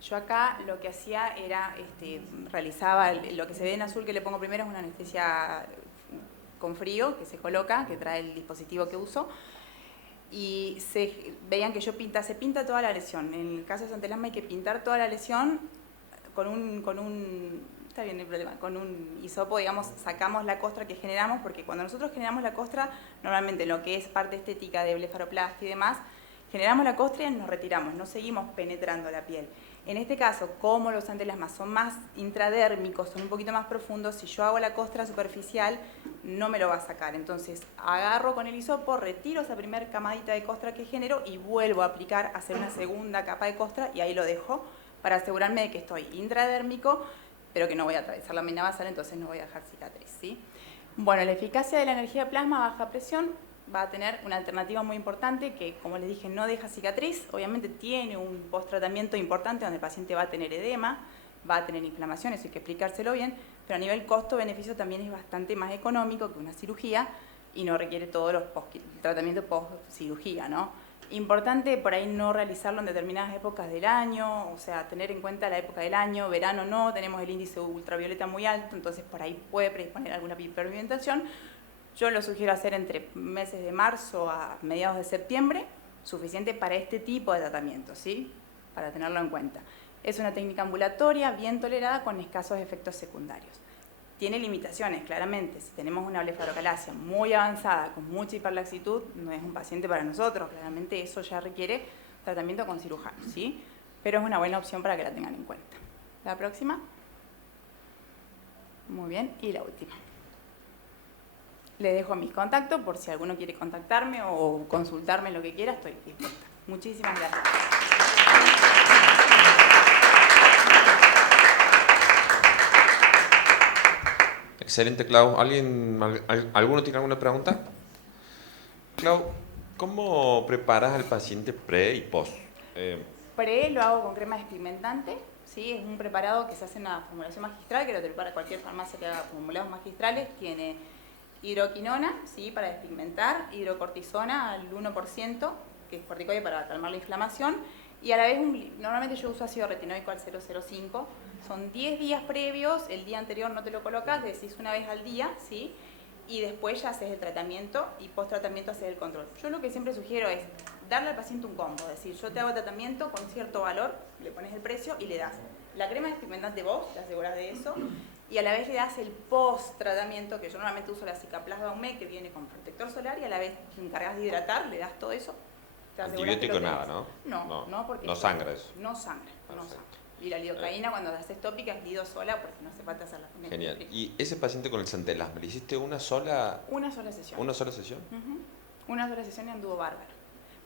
Yo acá lo que hacía era, realizaba lo que se ve en azul que le pongo primero es una anestesia con frío que se coloca, que trae el dispositivo que uso, y veían que se pinta toda la lesión. En el caso de santelasma hay que pintar toda la lesión con un está bien el problema. Con un hisopo, digamos, sacamos la costra que generamos, porque cuando nosotros generamos la costra, normalmente lo que es parte estética de blefaroplastia y demás, generamos la costra y nos retiramos, no seguimos penetrando la piel. En este caso, como los antelasmas son más intradérmicos, son un poquito más profundos, si yo hago la costra superficial, no me lo va a sacar. Entonces, agarro con el hisopo, retiro esa primera camadita de costra que genero y vuelvo a aplicar, hacer una segunda capa de costra y ahí lo dejo para asegurarme de que estoy intradérmico, pero que no voy a atravesar la mina basal, entonces no voy a dejar cicatriz, ¿sí? Bueno, la eficacia de la energía de plasma a baja presión va a tener una alternativa muy importante que, como les dije, no deja cicatriz. Obviamente tiene un post-tratamiento importante donde el paciente va a tener edema, va a tener inflamación, eso hay que explicárselo bien, pero a nivel costo-beneficio también es bastante más económico que una cirugía y no requiere todos los tratamientos post-cirugía, ¿no? Importante por ahí no realizarlo en determinadas épocas del año, o sea, tener en cuenta la época del año, verano no, tenemos el índice ultravioleta muy alto, entonces por ahí puede predisponer alguna hiperpigmentación. Yo lo sugiero hacer entre meses de marzo a mediados de septiembre, suficiente para este tipo de tratamiento, ¿sí? Para tenerlo en cuenta. Es una técnica ambulatoria, bien tolerada, con escasos efectos secundarios. Tiene limitaciones, claramente. Si tenemos una blefarocalacia muy avanzada, con mucha hiperlaxitud, no es un paciente para nosotros. Claramente eso ya requiere tratamiento con cirujano, ¿sí? Pero es una buena opción para que la tengan en cuenta. La próxima. Muy bien. Y la última. Les dejo mis contactos por si alguno quiere contactarme o consultarme lo que quiera, estoy dispuesta. Muchísimas gracias. Excelente, Clau. ¿Alguno tiene alguna pregunta? Clau, ¿cómo preparas al paciente pre y post? Pre lo hago con crema despigmentante, ¿sí? Es un preparado que se hace en una formulación magistral, que lo prepara cualquier farmacia que haga formulados magistrales. Tiene hidroquinona, ¿sí? Para despigmentar, hidrocortisona al 1%, que es corticoide para calmar la inflamación, y a la vez, normalmente yo uso ácido retinoico al 0,05, son 10 días previos, el día anterior no te lo colocas, decís una vez al día, ¿sí? Y después ya haces el tratamiento y post tratamiento haces el control. Yo lo que siempre sugiero es darle al paciente un combo, es decir, yo te hago tratamiento con cierto valor, le pones el precio y le das la crema despigmentante vos, te aseguras de eso, y a la vez le das el post-tratamiento, que yo normalmente uso la Cicaplasma UME, que viene con protector solar, y a la vez te encargas de hidratar, le das todo eso. Antibiótico nada, ¿no? No, porque no sangra eso. No sangra, no sangra. Y la lidocaína cuando la haces tópica es lido sola porque no hace falta hacerla. Genial. ¿Y ese paciente con el santelasma, le hiciste una sola sesión? ¿Una sola sesión? Una sola sesión y anduvo bárbaro.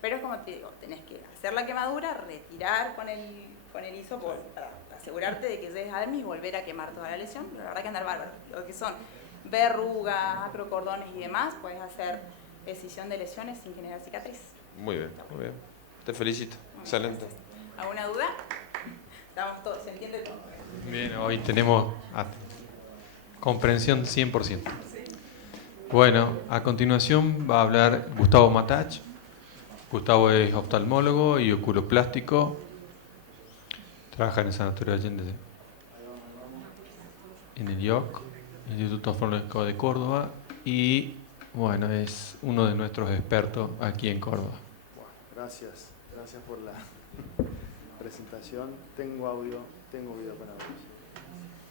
Pero es como te digo, tenés que hacer la quemadura, retirar con el hisopo para asegurarte de que llegues a dermis y volver a quemar toda la lesión. La verdad que andar bárbaro. Lo que son verrugas, acrocordones y demás, puedes hacer escisión de lesiones sin generar cicatriz. Muy bien, muy bien. Te felicito. Excelente. ¿Alguna duda? Estamos todos, se entiende todo. Bien, hoy tenemos comprensión 100%. Bueno, a continuación va a hablar Gustavo Matach. Gustavo es oftalmólogo y oculoplástico. Trabaja en el Sanatorio Allende en el IOC, Instituto Oftalmológico de Córdoba, y bueno, es uno de nuestros expertos aquí en Córdoba. Gracias por la presentación. Tengo audio, tengo video con audio.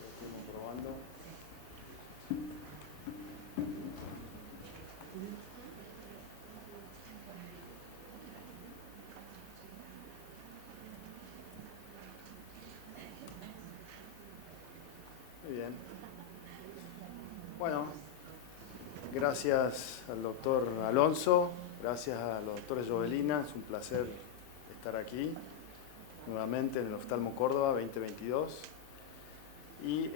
Estamos probando. Muy bien. Bueno, gracias al doctor Alonso, gracias a los doctores Jovelina, es un placer estar aquí nuevamente en el Oftalmo Córdoba 2022. Y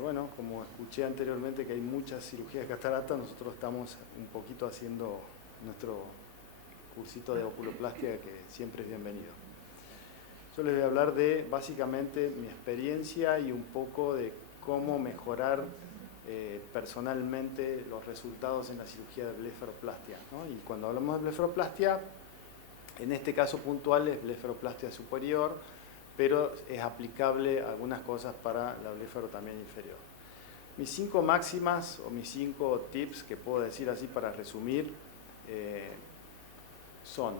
bueno, como escuché anteriormente que hay muchas cirugías de catarata, nosotros estamos un poquito haciendo nuestro cursito de oculoplastia que siempre es bienvenido. Yo les voy a hablar de básicamente mi experiencia y un poco de cómo mejorar personalmente los resultados en la cirugía de blefaroplastia, ¿no? Y cuando hablamos de blefaroplastia, en este caso puntual es blefaroplastia superior, pero es aplicable algunas cosas para la blefaro también inferior. Mis 5 máximas o mis 5 tips que puedo decir así para resumir son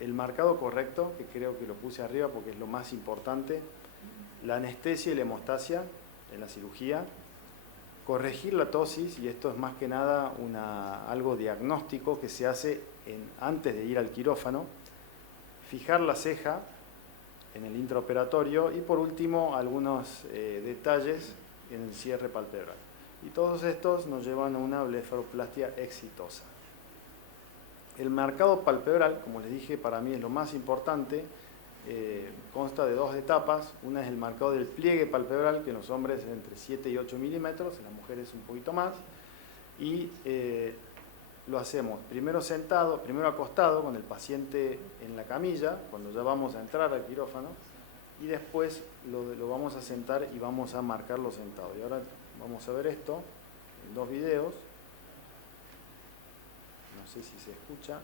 el marcado correcto, que creo que lo puse arriba porque es lo más importante, la anestesia y la hemostasia, en la cirugía, corregir la ptosis, y esto es más que nada algo diagnóstico que se hace antes de ir al quirófano, fijar la ceja en el intraoperatorio y por último algunos detalles en el cierre palpebral. Y todos estos nos llevan a una blefaroplastia exitosa. El marcado palpebral, como les dije, para mí es lo más importante. Consta de 2 etapas. Una es el marcado del pliegue palpebral, que en los hombres es entre 7 y 8 milímetros, en las mujeres un poquito más. Y lo hacemos primero sentado, primero acostado con el paciente en la camilla, cuando ya vamos a entrar al quirófano, y después lo vamos a sentar y vamos a marcarlo sentado. Y ahora vamos a ver esto en 2 videos. No sé si se escucha.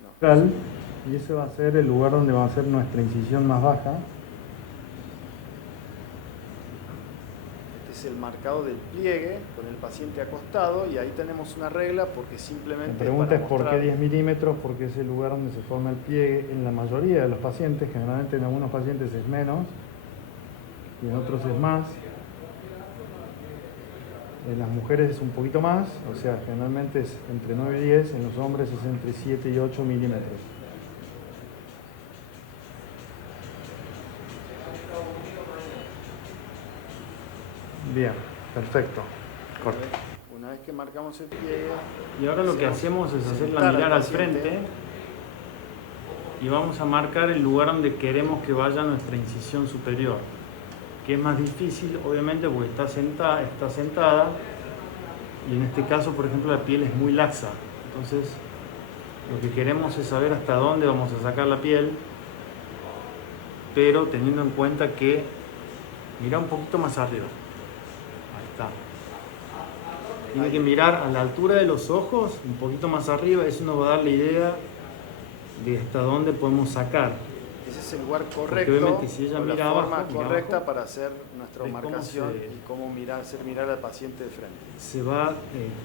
No. Y ese va a ser el lugar donde va a ser nuestra incisión más baja. Este es el marcado del pliegue con el paciente acostado, y ahí tenemos una regla porque simplemente... La pregunta es por qué 10 milímetros, porque es el lugar donde se forma el pliegue en la mayoría de los pacientes. Generalmente en algunos pacientes es menos y en otros es más. En las mujeres es un poquito más, o sea, generalmente es entre 9 y 10, en los hombres es entre 7 y 8 milímetros. Bien, perfecto. Corta. Una vez que marcamos el pliegue... Y ahora lo que hacemos es hacerla mirar al frente y vamos a marcar el lugar donde queremos que vaya nuestra incisión superior, que es más difícil, obviamente, porque está sentada, y en este caso, por ejemplo, la piel es muy laxa. Entonces, lo que queremos es saber hasta dónde vamos a sacar la piel, pero teniendo en cuenta que mira un poquito más arriba. Ahí está. Tiene que mirar a la altura de los ojos, un poquito más arriba. Eso nos va a dar la idea de hasta dónde podemos sacar. Ese es el lugar correcto, obviamente, si ella o la mira forma abajo, correcta para hacer nuestra de cómo marcación y cómo hacer mirar al paciente de frente. Se va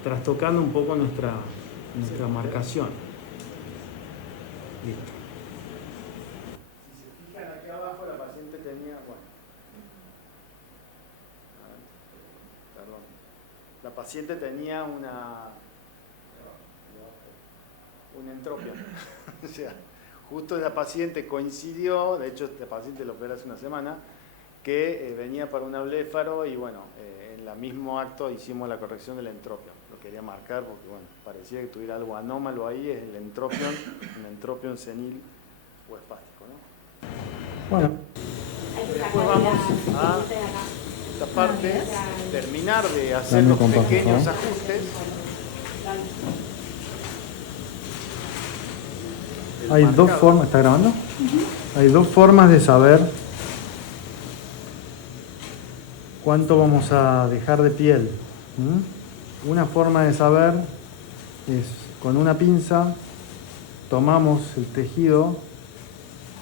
trastocando un poco nuestra marcación. Listo. Si se fijan aquí abajo, la paciente tenía, la paciente tenía un entropio. O sea, justo la paciente coincidió, de hecho esta paciente lo operé hace una semana, que venía para un bléfaro y bueno, en el mismo acto hicimos la corrección del entropio. Lo quería marcar porque bueno, parecía que tuviera algo anómalo ahí, es el entropion, un entropion senil o espástico, ¿no? Bueno. Después vamos a esta parte, terminar de hacer los pequeños ajustes. Hay dos formas, ¿está grabando? Hay dos formas de saber cuánto vamos a dejar de piel. Una forma de saber es con una pinza tomamos el tejido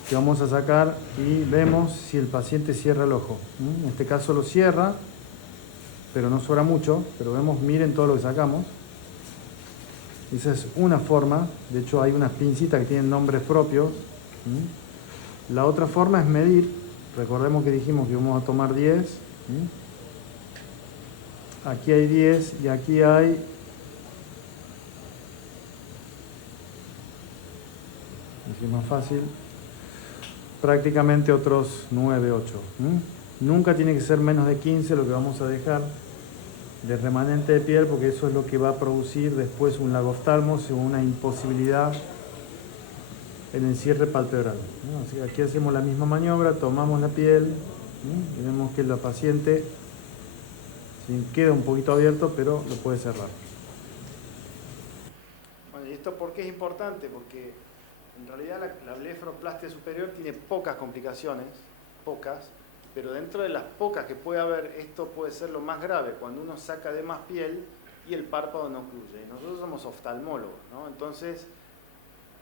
que vamos a sacar y vemos si el paciente cierra el ojo. En este caso lo cierra, pero no sobra mucho, pero vemos, miren todo lo que sacamos. Esa es una forma, de hecho hay unas pincitas que tienen nombres propios. La otra forma es medir, recordemos que dijimos que íbamos a tomar 10. Aquí hay 10 y aquí hay... Así es más fácil. Prácticamente otros 9, 8. Nunca tiene que ser menos de 15 lo que vamos a dejar de remanente de piel, porque eso es lo que va a producir después un lagoftalmos o una imposibilidad en el cierre palpebral. Así que aquí hacemos la misma maniobra, tomamos la piel y vemos que la paciente queda un poquito abierto, pero lo puede cerrar. Bueno, ¿y esto por qué es importante? Porque en realidad la blefaroplastia superior tiene pocas complicaciones, pero dentro de las pocas que puede haber, esto puede ser lo más grave, cuando uno saca de más piel y el párpado no ocluye. Nosotros somos oftalmólogos, ¿no? Entonces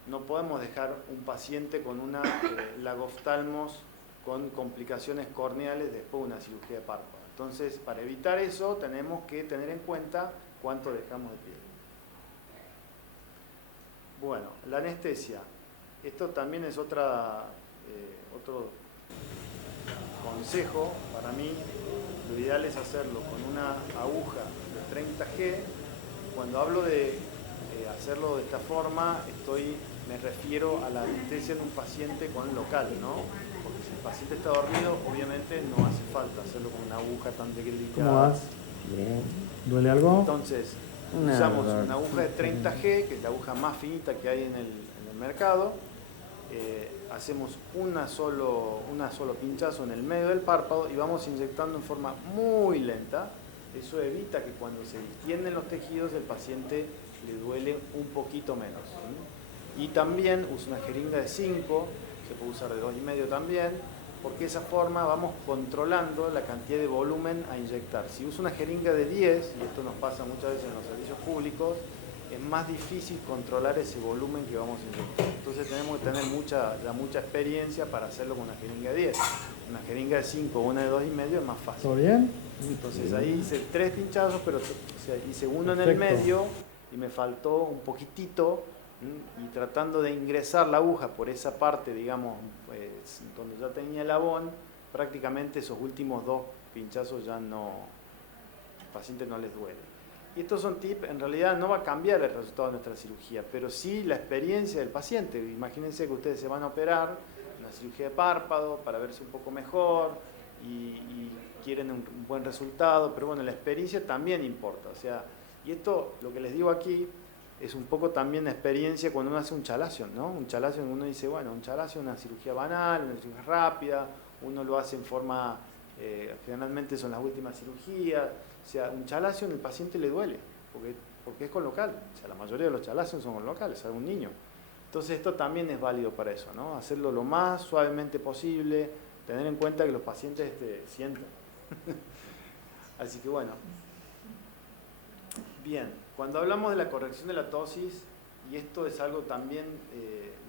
no podemos dejar un paciente con una lagoftalmos con complicaciones corneales después de una cirugía de párpado. Entonces, para evitar eso, tenemos que tener en cuenta cuánto dejamos de piel. Bueno, la anestesia. Esto también es otro consejo para mí. Lo ideal es hacerlo con una aguja de 30G. Cuando hablo de hacerlo de esta forma, me refiero a la anestesia de un paciente con local, ¿no? Porque si el paciente está dormido, obviamente no hace falta hacerlo con una aguja tan delicada. ¿Cómo vas? Bien. ¿Duele algo? Entonces, usamos una aguja de 30G, que es la aguja más finita que hay en el mercado. Hacemos una solo pinchazo en el medio del párpado y vamos inyectando en forma muy lenta. Eso evita que cuando se distienden los tejidos el paciente le duele un poquito menos. Y también uso una jeringa de 5, se puede usar de 2,5 también, porque de esa forma vamos controlando la cantidad de volumen a inyectar. Si uso una jeringa de 10, y esto nos pasa muchas veces en los servicios públicos, es más difícil controlar ese volumen que vamos a inyectar. Entonces tenemos que tener mucha experiencia para hacerlo con una jeringa de 10. Una jeringa de 5 o una de 2,5 es más fácil. ¿Todo bien? Entonces ahí hice 3 pinchazos, pero hice uno en el medio y me faltó un poquitito, y tratando de ingresar la aguja por esa parte, digamos, donde ya tenía el abón, prácticamente esos últimos 2 pinchazos ya no, al paciente no les duele. Y estos son tips, en realidad no va a cambiar el resultado de nuestra cirugía, pero sí la experiencia del paciente. Imagínense que ustedes se van a operar una cirugía de párpado para verse un poco mejor y quieren un buen resultado, pero bueno, la experiencia también importa. O sea, y esto, lo que les digo aquí, es un poco también la experiencia cuando uno hace un chalación, ¿no? Un chalación, uno dice, bueno, un chalación es una cirugía banal, una cirugía rápida, uno lo hace en forma, generalmente son las últimas cirugías. O sea, un chalación el paciente le duele, porque es con local. O sea, la mayoría de los chalacios son con locales, a un niño. Entonces esto también es válido para eso, ¿no? Hacerlo lo más suavemente posible, tener en cuenta que los pacientes sientan. Así que bueno. Bien, cuando hablamos de la corrección de la tosis, y esto es algo también,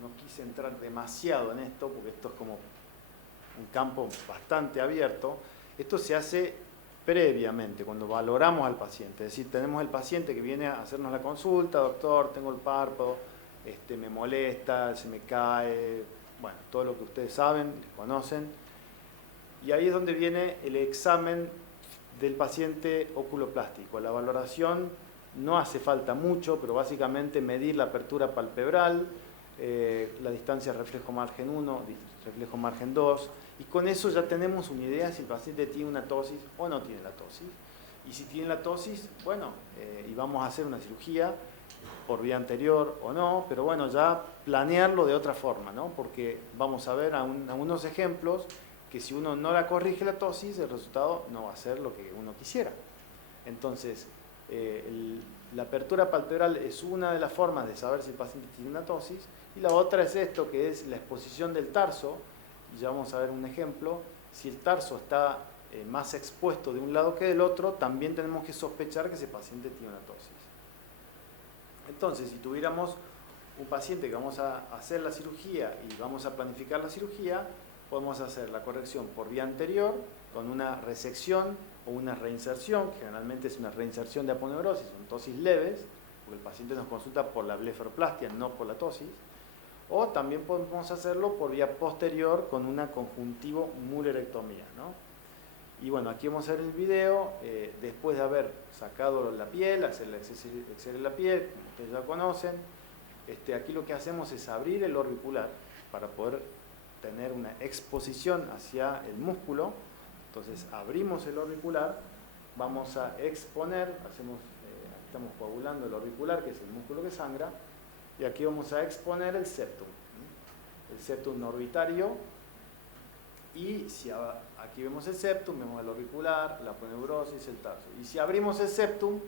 no quise entrar demasiado en esto, porque esto es como un campo bastante abierto, esto se hace previamente, cuando valoramos al paciente. Es decir, tenemos el paciente que viene a hacernos la consulta, doctor, tengo el párpado, me molesta, se me cae, bueno, todo lo que ustedes saben, conocen. Y ahí es donde viene el examen del paciente oculoplástico. La valoración no hace falta mucho, pero básicamente medir la apertura palpebral, la distancia reflejo margen 1, reflejo margen 2, y con eso ya tenemos una idea si el paciente tiene una tosis o no tiene la tosis. Y si tiene la tosis, bueno, y vamos a hacer una cirugía por vía anterior o no, pero bueno, ya planearlo de otra forma, ¿no? Porque vamos a ver algunos ejemplos que si uno no la corrige la tosis, el resultado no va a ser lo que uno quisiera. Entonces, la apertura palpebral es una de las formas de saber si el paciente tiene una tosis, y la otra es esto, que es la exposición del tarso. Y ya vamos a ver un ejemplo. Si el tarso está más expuesto de un lado que del otro, también tenemos que sospechar que ese paciente tiene una tosis. Entonces, si tuviéramos un paciente que vamos a hacer la cirugía y vamos a planificar la cirugía, podemos hacer la corrección por vía anterior con una resección o una reinserción, que generalmente es una reinserción de aponeurosis, son tosis leves, porque el paciente nos consulta por la blefaroplastia, no por la tosis. O también podemos hacerlo por vía posterior con una conjuntivo-mullerectomía, ¿no? Y bueno, aquí vamos a ver el video, después de haber sacado la piel, hacer el exceso de la piel, como ustedes ya conocen. Aquí lo que hacemos es abrir el orbicular para poder tener una exposición hacia el músculo. Entonces abrimos el orbicular, vamos a exponer, estamos coagulando el orbicular, que es el músculo que sangra, y aquí vamos a exponer el septum orbitario. Y si aquí vemos el septum, vemos el orbicular, la aponeurosis, el tarso. Y si abrimos el septum,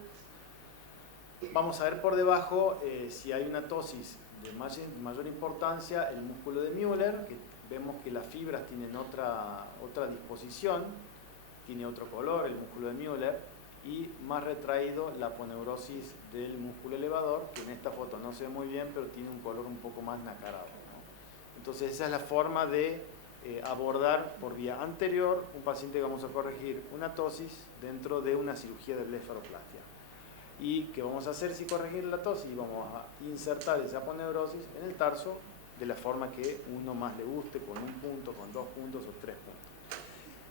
vamos a ver por debajo si hay una tosis de mayor importancia, el músculo de Müller, que vemos que las fibras tienen otra disposición, tiene otro color el músculo de Müller, y más retraído la aponeurosis del músculo elevador, que en esta foto no se ve muy bien, pero tiene un color un poco más nacarado, ¿no? Entonces esa es la forma de abordar por vía anterior un paciente que vamos a corregir una tosis dentro de una cirugía de blefaroplastia. ¿Y qué vamos a hacer si corregir la tosis? Vamos a insertar esa aponeurosis en el tarso de la forma que uno más le guste, con 1 punto, con 2 puntos o 3 puntos.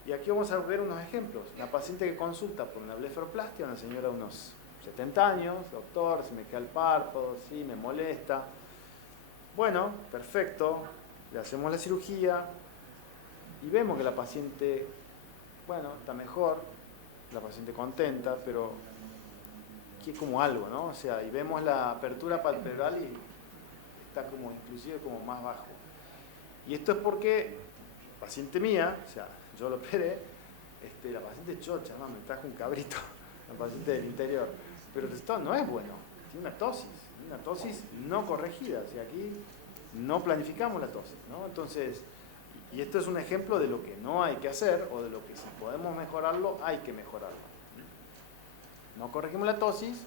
Y aquí vamos a ver unos ejemplos. Una paciente que consulta por una blefaroplastia, una señora de unos 70 años, doctor, se me cae el párpado, sí, me molesta. Bueno, perfecto, le hacemos la cirugía y vemos que la paciente, bueno, está mejor, la paciente contenta, pero aquí es como algo, ¿no? O sea, y vemos la apertura palpebral y está como inclusive como más bajo. Y esto es porque la paciente mía, o sea, yo lo operé, la paciente chocha, ¿no? Me trajo un cabrito, la paciente del interior, pero el resultado no es bueno, tiene una tosis no corregida, o sea, aquí no planificamos la tosis, ¿no? Entonces, y esto es un ejemplo de lo que no hay que hacer o de lo que si podemos mejorarlo, hay que mejorarlo. No corregimos la tosis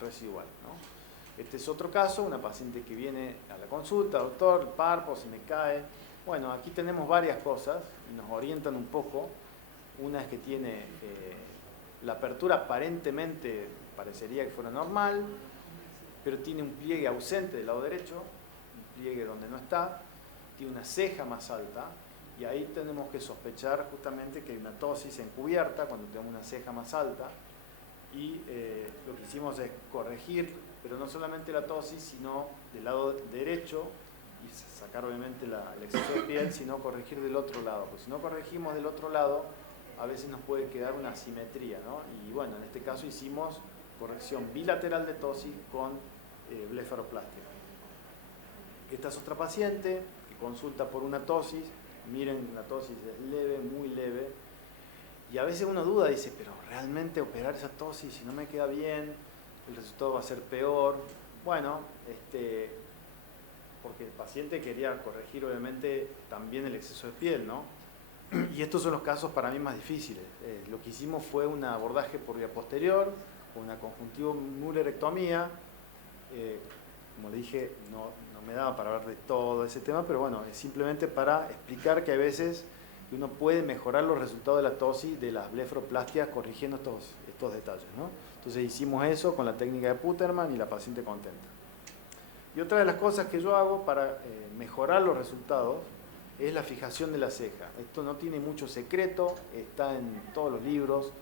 residual, ¿no? Este es otro caso, una paciente que viene a la consulta, doctor, el párpado se me cae. Bueno, aquí tenemos varias cosas y nos orientan un poco. Una es que tiene la apertura aparentemente parecería que fuera normal, pero tiene un pliegue ausente del lado derecho, un pliegue donde no está, tiene una ceja más alta y ahí tenemos que sospechar justamente que hay una tosis encubierta cuando tenemos una ceja más alta y lo que hicimos es corregir, pero no solamente la tosis, sino del lado derecho y sacar obviamente el exceso de piel, sino corregir del otro lado, porque si no corregimos del otro lado a veces nos puede quedar una asimetría, ¿no? Y bueno, en este caso hicimos corrección bilateral de tosis con blefaroplastia. Esta es otra paciente que consulta por una tosis, miren, la tosis es leve, muy leve, y a veces uno duda, dice, pero realmente operar esa tosis, si no me queda bien, el resultado va a ser peor. Bueno, porque el paciente quería corregir obviamente también el exceso de piel, ¿no? Y estos son los casos para mí más difíciles. Lo que hicimos fue un abordaje por vía posterior, una conjuntivomulerectomía. Como le dije, no me daba para hablar de todo ese tema, pero bueno, es simplemente para explicar que a veces uno puede mejorar los resultados de la tosis de las blefaroplastias corrigiendo estos detalles, ¿no? Entonces hicimos eso con la técnica de Puterman y la paciente contenta. Y otra de las cosas que yo hago para mejorar los resultados es la fijación de la ceja. Esto no tiene mucho secreto, está en todos los libros.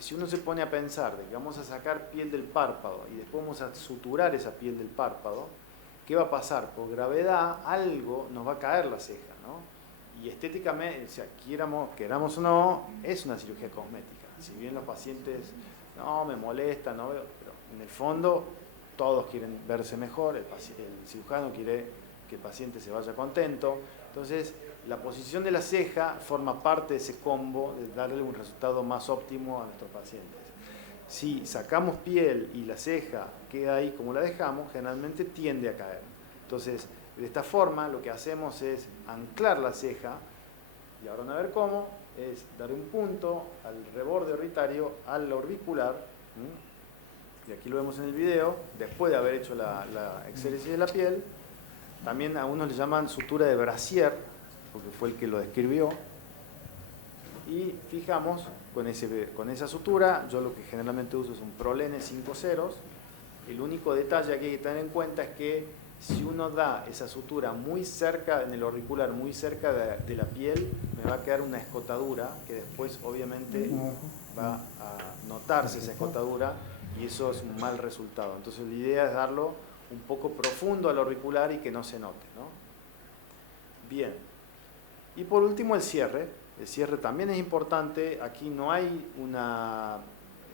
Si uno se pone a pensar de que vamos a sacar piel del párpado y después vamos a suturar esa piel del párpado, ¿qué va a pasar? Por gravedad algo nos va a caer la ceja, ¿no? Y estéticamente, o sea, queramos o no, es una cirugía cosmética. Si bien los pacientes, no, me molesta, no veo, pero en el fondo todos quieren verse mejor, el cirujano quiere que el paciente se vaya contento. Entonces, la posición de la ceja forma parte de ese combo de darle un resultado más óptimo a nuestros pacientes. Si sacamos piel y la ceja queda ahí como la dejamos, generalmente tiende a caer. Entonces, de esta forma lo que hacemos es anclar la ceja, y ahora van a ver cómo, es dar un punto al reborde orbitario, al orbicular, y aquí lo vemos en el video, después de haber hecho la exéresis de la piel. También a unos le llaman sutura de Brasier, porque fue el que lo describió. Y fijamos con esa sutura, yo lo que generalmente uso es un Prolene 5 ceros. El único detalle aquí que hay que tener en cuenta es que si uno da esa sutura muy cerca, en el auricular, muy cerca de la piel, me va a quedar una escotadura, que después obviamente va a notarse esa escotadura y eso es un mal resultado. Entonces la idea es darlo un poco profundo al auricular y que no se note, ¿no? Bien. Y por último el cierre. El cierre también es importante. Aquí no hay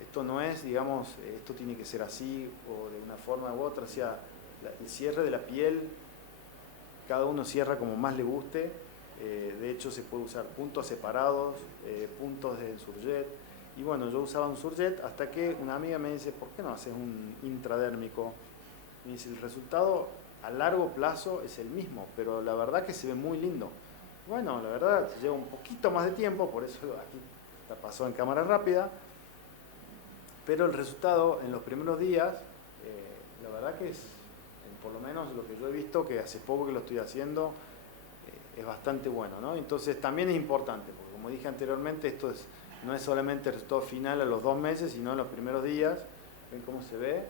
esto no es, digamos, esto tiene que ser así o de una forma u otra. O sea, el cierre de la piel, cada uno cierra como más le guste. De hecho se puede usar puntos separados, puntos de surjet. Y bueno, yo usaba un surjet hasta que una amiga me dice, ¿por qué no haces un intradérmico? Me dice, el resultado a largo plazo es el mismo, pero la verdad que se ve muy lindo. Bueno, la verdad lleva un poquito más de tiempo, por eso aquí pasó en cámara rápida, pero el resultado en los primeros días, la verdad que es, por lo menos lo que yo he visto, que hace poco que lo estoy haciendo, es bastante bueno, ¿no? Entonces también es importante, porque como dije anteriormente, esto no es solamente el resultado final a los 2 meses, sino en los primeros días. Ven cómo se ve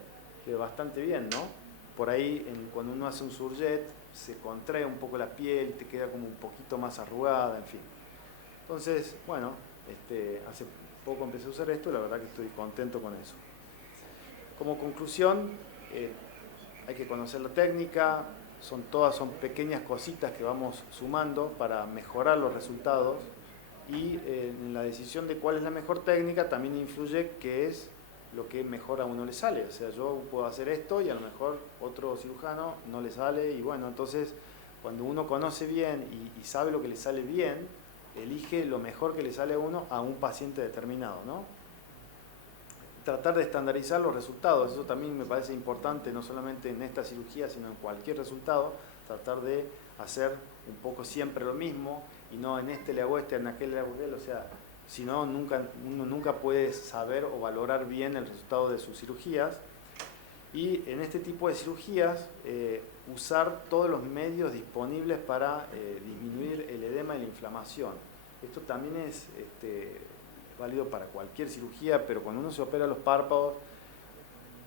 bastante bien, ¿no? por ahí cuando uno hace un surjet se contrae un poco la piel y te queda como un poquito más arrugada, en fin. Entonces, bueno, hace poco empecé a usar esto y la verdad que estoy contento con eso. Como conclusión, hay que conocer la técnica, todas son pequeñas cositas que vamos sumando para mejorar los resultados, y en la decisión de cuál es la mejor técnica también influye qué es lo que mejor a uno le sale. O sea, yo puedo hacer esto y a lo mejor otro cirujano no le sale, y bueno, entonces cuando uno conoce bien y sabe lo que le sale bien, elige lo mejor que le sale a uno a un paciente determinado, ¿no? Tratar de estandarizar los resultados, eso también me parece importante, no solamente en esta cirugía, sino en cualquier resultado, tratar de hacer un poco siempre lo mismo, y no en este le hago en aquel le hago aquel, o sea, si no, uno nunca puede saber o valorar bien el resultado de sus cirugías. Y en este tipo de cirugías, usar todos los medios disponibles para disminuir el edema y la inflamación. Esto también es válido para cualquier cirugía, pero cuando uno se opera los párpados,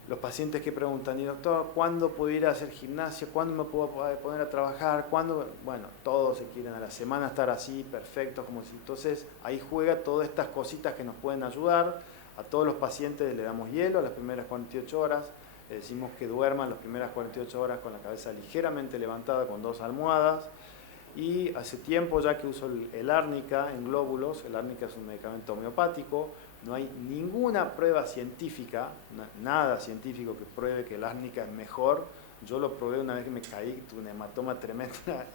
los pacientes que preguntan, y doctor, ¿cuándo puedo ir a hacer gimnasia? ¿Cuándo me puedo poner a trabajar? ¿Cuándo? Bueno, todos se quieren a la semana estar así, perfectos, como si. Entonces ahí juega todas estas cositas que nos pueden ayudar. A todos los pacientes le damos hielo a las primeras 48 horas, le decimos que duerman las primeras 48 horas con la cabeza ligeramente levantada con 2 almohadas. Y hace tiempo ya que uso el árnica en glóbulos. El árnica es un medicamento homeopático. No hay ninguna prueba científica, nada científico que pruebe que el árnica es mejor. Yo lo probé una vez que me caí, tuve una hematoma tremenda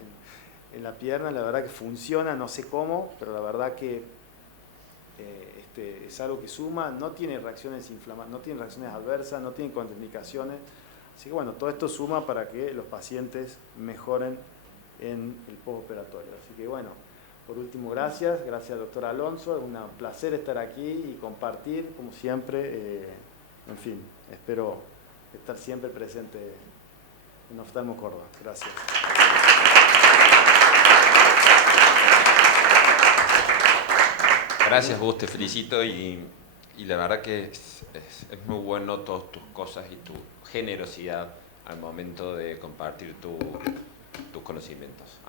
en la pierna. La verdad que funciona, no sé cómo, pero la verdad que es algo que suma. No tiene reacciones no tiene reacciones adversas, no tiene contraindicaciones. Así que bueno, todo esto suma para que los pacientes mejoren en el postoperatorio. Así que bueno, por último, gracias doctor Alonso, es un placer estar aquí y compartir, como siempre, en fin, espero estar siempre presente en Oftalmo Córdoba. Gracias. Gracias, Gus, te felicito, y la verdad que es muy bueno todas tus cosas y tu generosidad al momento de compartir tus conocimientos.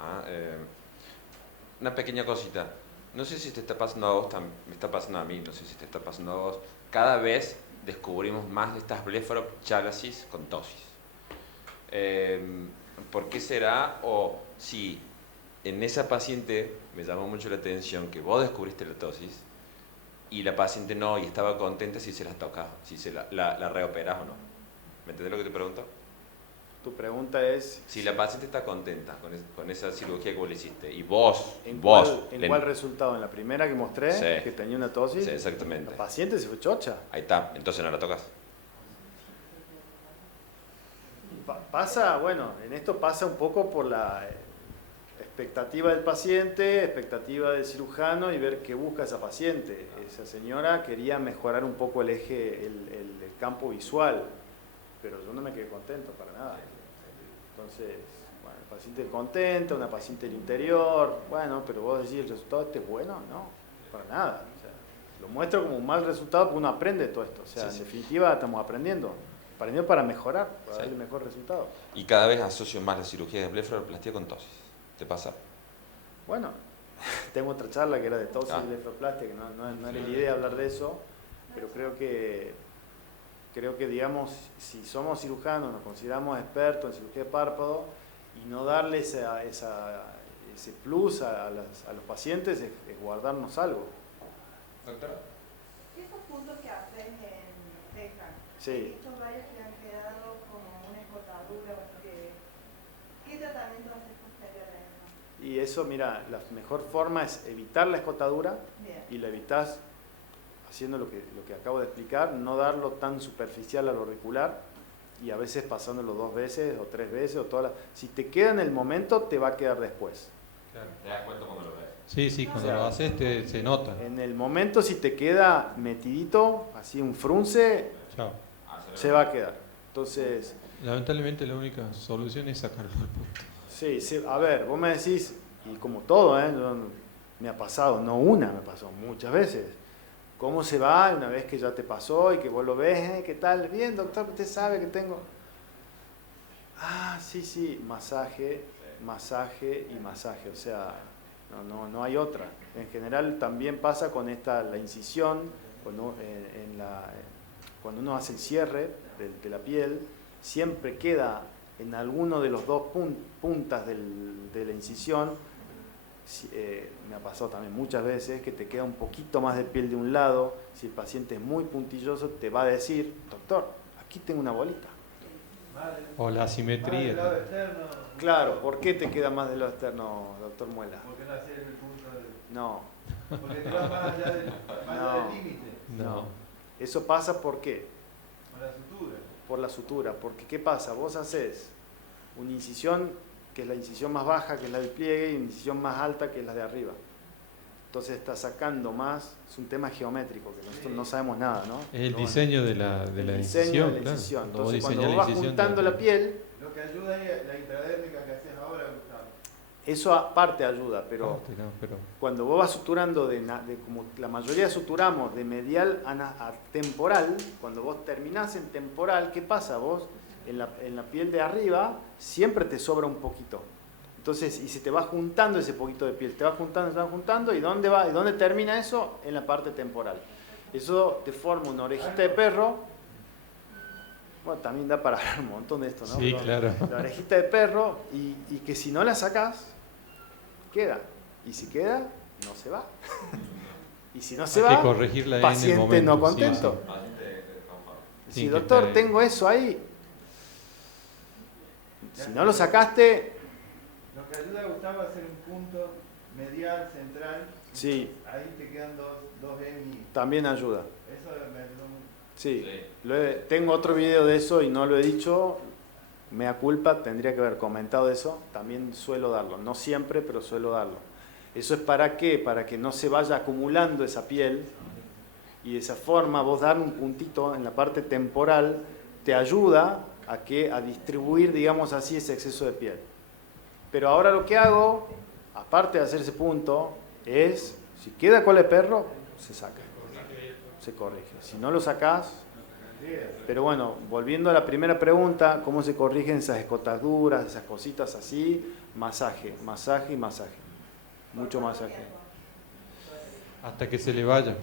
Una pequeña cosita, no sé si te está pasando a vos, me está pasando a mí, no sé si te está pasando a vos, cada vez descubrimos más de estas blefaropchialasis con tosis. ¿Por qué será? O si en esa paciente me llamó mucho la atención que vos descubriste la tosis y la paciente no, y estaba contenta, si se la tocas, si se la reoperás o no. ¿Me entendés lo que te pregunto? Tu pregunta es... Si la paciente está contenta con esa cirugía que vos le hiciste, y vos... ¿En cuál resultado? ¿En la primera que mostré? Sí. Que tenía una tosis. Sí, exactamente. La paciente se fue chocha. Ahí está, entonces no la tocas. Pasa, bueno, en esto pasa un poco por la expectativa del paciente, expectativa del cirujano, y ver qué busca esa paciente. Esa señora quería mejorar un poco el eje, el campo visual, pero yo no me quedé contento para nada. Entonces, bueno, el paciente contento, una paciente del interior, bueno, pero vos decís, ¿el resultado es bueno? No, para nada. O sea, lo muestro como un mal resultado porque uno aprende todo esto. O sea, en definitiva estamos aprendiendo para mejorar, para dar el mejor resultado. Y cada vez asocio más la cirugía de blefaroplastia con tosis. ¿Te pasa? Bueno, tengo otra charla que era de tosis y blefaroplastia, que no era la idea hablar de eso, pero creo que, digamos, si somos cirujanos, nos consideramos expertos en cirugía de párpado, y no darle ese plus a los pacientes es guardarnos algo. Doctora. Esos puntos que haces en Tejan, sí. He visto varios que han quedado como una escotadura. ¿Qué tratamiento haces posterior a eso? Y eso, mira, la mejor forma es evitar la escotadura. Bien. Y la evitas haciendo lo que acabo de explicar, no darlo tan superficial al auricular, y a veces pasándolo 2 veces o 3 veces o todas las... Si te queda en el momento, te va a quedar después. Claro. ¿Te das cuenta cuando lo ves? Sí, cuando lo haces se nota. En el momento, si te queda metidito, así un frunce, Chao. Se va a quedar. Entonces... Lamentablemente la única solución es sacarlo del punto. Sí, a ver, vos me decís, y como todo, me ha pasado, no una, me pasó muchas veces. ¿Cómo se va una vez que ya te pasó y que vos lo ves? ¿Qué tal? Bien, doctor, usted sabe que tengo... Ah, sí, sí, masaje, masaje y masaje, o sea, no hay otra. En general también pasa con la incisión, cuando uno hace el cierre de la piel, siempre queda en alguno de los dos puntas de la incisión. Me ha pasado también muchas veces que te queda un poquito más de piel de un lado. Si el paciente es muy puntilloso, te va a decir, doctor, aquí tengo una bolita. O la asimetría. Del lado externo. Claro, ¿por qué te queda más del lado externo, doctor Muela? Porque no hacer el punto No, porque te va más allá del límite. no. Eso pasa ¿por qué? Con la sutura. Por la sutura. Porque ¿qué pasa? Vos haces una incisión que es la incisión más baja, que es la del pliegue, y una incisión más alta, que es la de arriba. Entonces está sacando más, es un tema geométrico, que nosotros no sabemos nada, ¿no? Es el diseño de la diseño incisión. de la incisión. Claro. Entonces cuando vos vas juntando la piel, Lo que ayuda es la intradérmica que hacías ahora, Gustavo. eso aparte ayuda, pero pero cuando vos vas suturando, como la mayoría suturamos de medial a temporal, cuando vos terminás en temporal, ¿qué pasa? Vos en la piel de arriba siempre te sobra un poquito. Entonces, y se te va juntando ese poquito de piel, te va juntando, ¿y dónde va? ¿Y dónde termina eso? En la parte temporal. Eso te forma una orejita de perro. Bueno, también da para hablar un montón de esto, ¿no? sí, claro. La orejita de perro, y que si no la sacás, queda. Y si queda, no se va. Y si no se Hay va, que corregirla en el paciente momento, no contento. Sí, Si que doctor, está- tengo eso ahí. Si no lo sacaste, Lo que ayuda a Gustavo a hacer un punto medial, central. sí, Ahí te quedan dos hemi. también ayuda. Eso me ayudó mucho. Sí, tengo otro video de eso y no lo he dicho. Mea culpa, tendría que haber comentado eso. También suelo darlo, no siempre, pero suelo darlo. ¿Eso es para qué? Para que no se vaya acumulando esa piel y de esa forma vos dar un puntito en la parte temporal te ayuda a distribuir, digamos así, ese exceso de piel. Pero ahora lo que hago, aparte de hacer ese punto, es, si queda cola de perro, se saca, se corrige. Si no lo sacás, pero bueno, volviendo a la primera pregunta, ¿cómo se corrigen esas escotaduras, esas cositas así? Masaje, masaje y masaje. Mucho masaje. Hasta que se le vaya.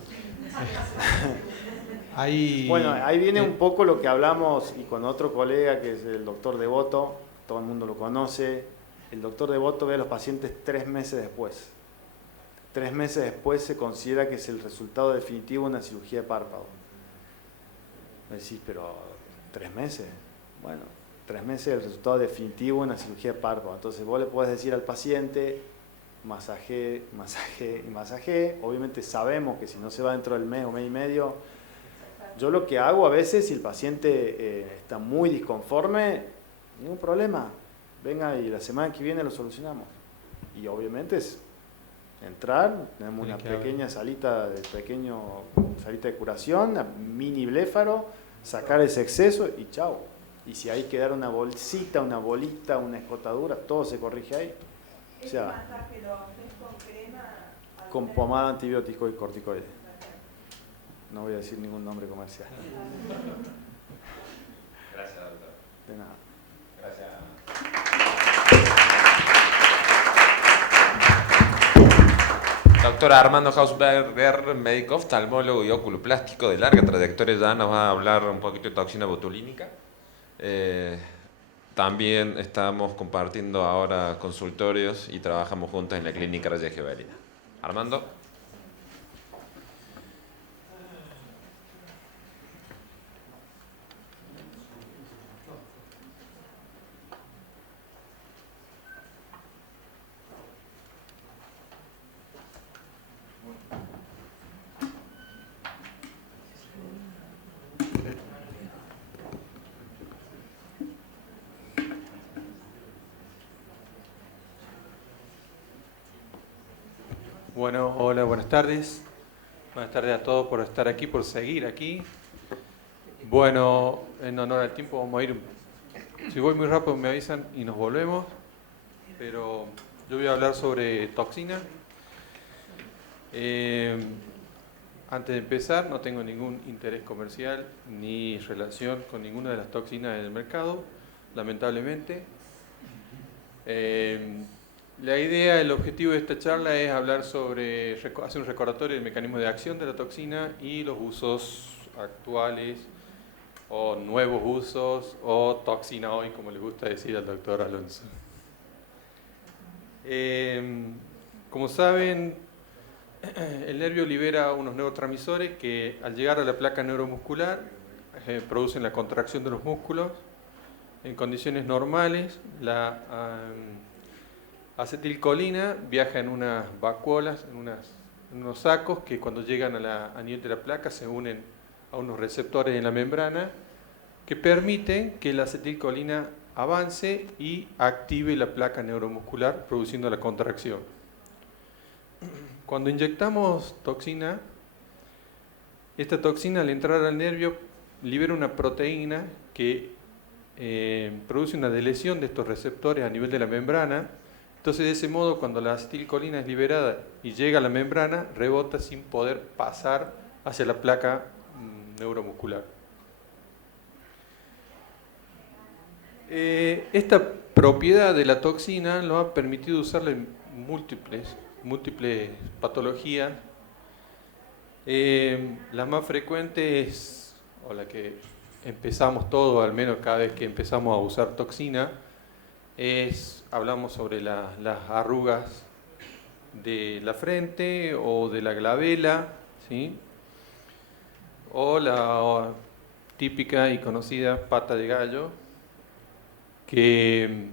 Bueno, ahí viene un poco lo que hablamos y con otro colega que es el doctor Devoto, todo el mundo lo conoce. El doctor Devoto ve a los pacientes 3 meses después. 3 meses después se considera que es el resultado definitivo de una cirugía de párpado. Me decís, pero 3 meses. Bueno, 3 meses es el resultado definitivo de una cirugía de párpado. Entonces vos le podés decir al paciente, masajé, masajé y masajé. Obviamente sabemos que si no se va dentro del mes o mes y medio. Yo lo que hago a veces, si el paciente está muy disconforme, ningún problema. Venga y la semana que viene lo solucionamos. Y obviamente es entrar, tenemos una pequeña salita de curación, una mini bléfaro, sacar ese exceso y chao. Y si hay que dar una bolsita, una bolita, una escotadura, todo se corrige ahí. O ¿Ese sea, masaje lo haces con crema? con pomada antibiótico y corticoide. No voy a decir ningún nombre comercial. Gracias, doctor. De nada. Gracias. Doctor Armando Hausberger, médico oftalmólogo y oculoplástico de larga trayectoria, ya nos va a hablar un poquito de toxina botulínica. También estamos compartiendo ahora consultorios y trabajamos juntos en la clínica Reyes Gevelina. Armando. Bueno, hola, buenas tardes. Buenas tardes a todos por estar aquí, por seguir aquí. Bueno, en honor al tiempo vamos a ir, si voy muy rápido me avisan y nos volvemos, pero yo voy a hablar sobre toxina. Antes de empezar, no tengo ningún interés comercial ni relación con ninguna de las toxinas en el mercado. lamentablemente. La idea, el objetivo de esta charla es hablar sobre, hacer un recordatorio del mecanismo de acción de la toxina y los usos actuales o nuevos usos o toxina hoy, como le gusta decir al doctor Alonso. Como saben, el nervio libera unos neurotransmisores que al llegar a la placa neuromuscular producen la contracción de los músculos. En condiciones normales, la acetilcolina viaja en unas vacuolas, en unos sacos que cuando llegan a nivel de la placa se unen a unos receptores en la membrana que permiten que la acetilcolina avance y active la placa neuromuscular produciendo la contracción. Cuando inyectamos toxina, esta toxina al entrar al nervio libera una proteína que produce una deleción de estos receptores a nivel de la membrana. Entonces, de ese modo, cuando la acetilcolina es liberada y llega a la membrana, rebota sin poder pasar hacia la placa neuromuscular. Esta propiedad de la toxina lo ha permitido usarla en múltiples patologías. La más frecuente es, o la que empezamos todos, al menos cada vez que empezamos a usar toxina, hablamos sobre las arrugas de la frente o de la glabela, ¿sí? O la típica y conocida pata de gallo, que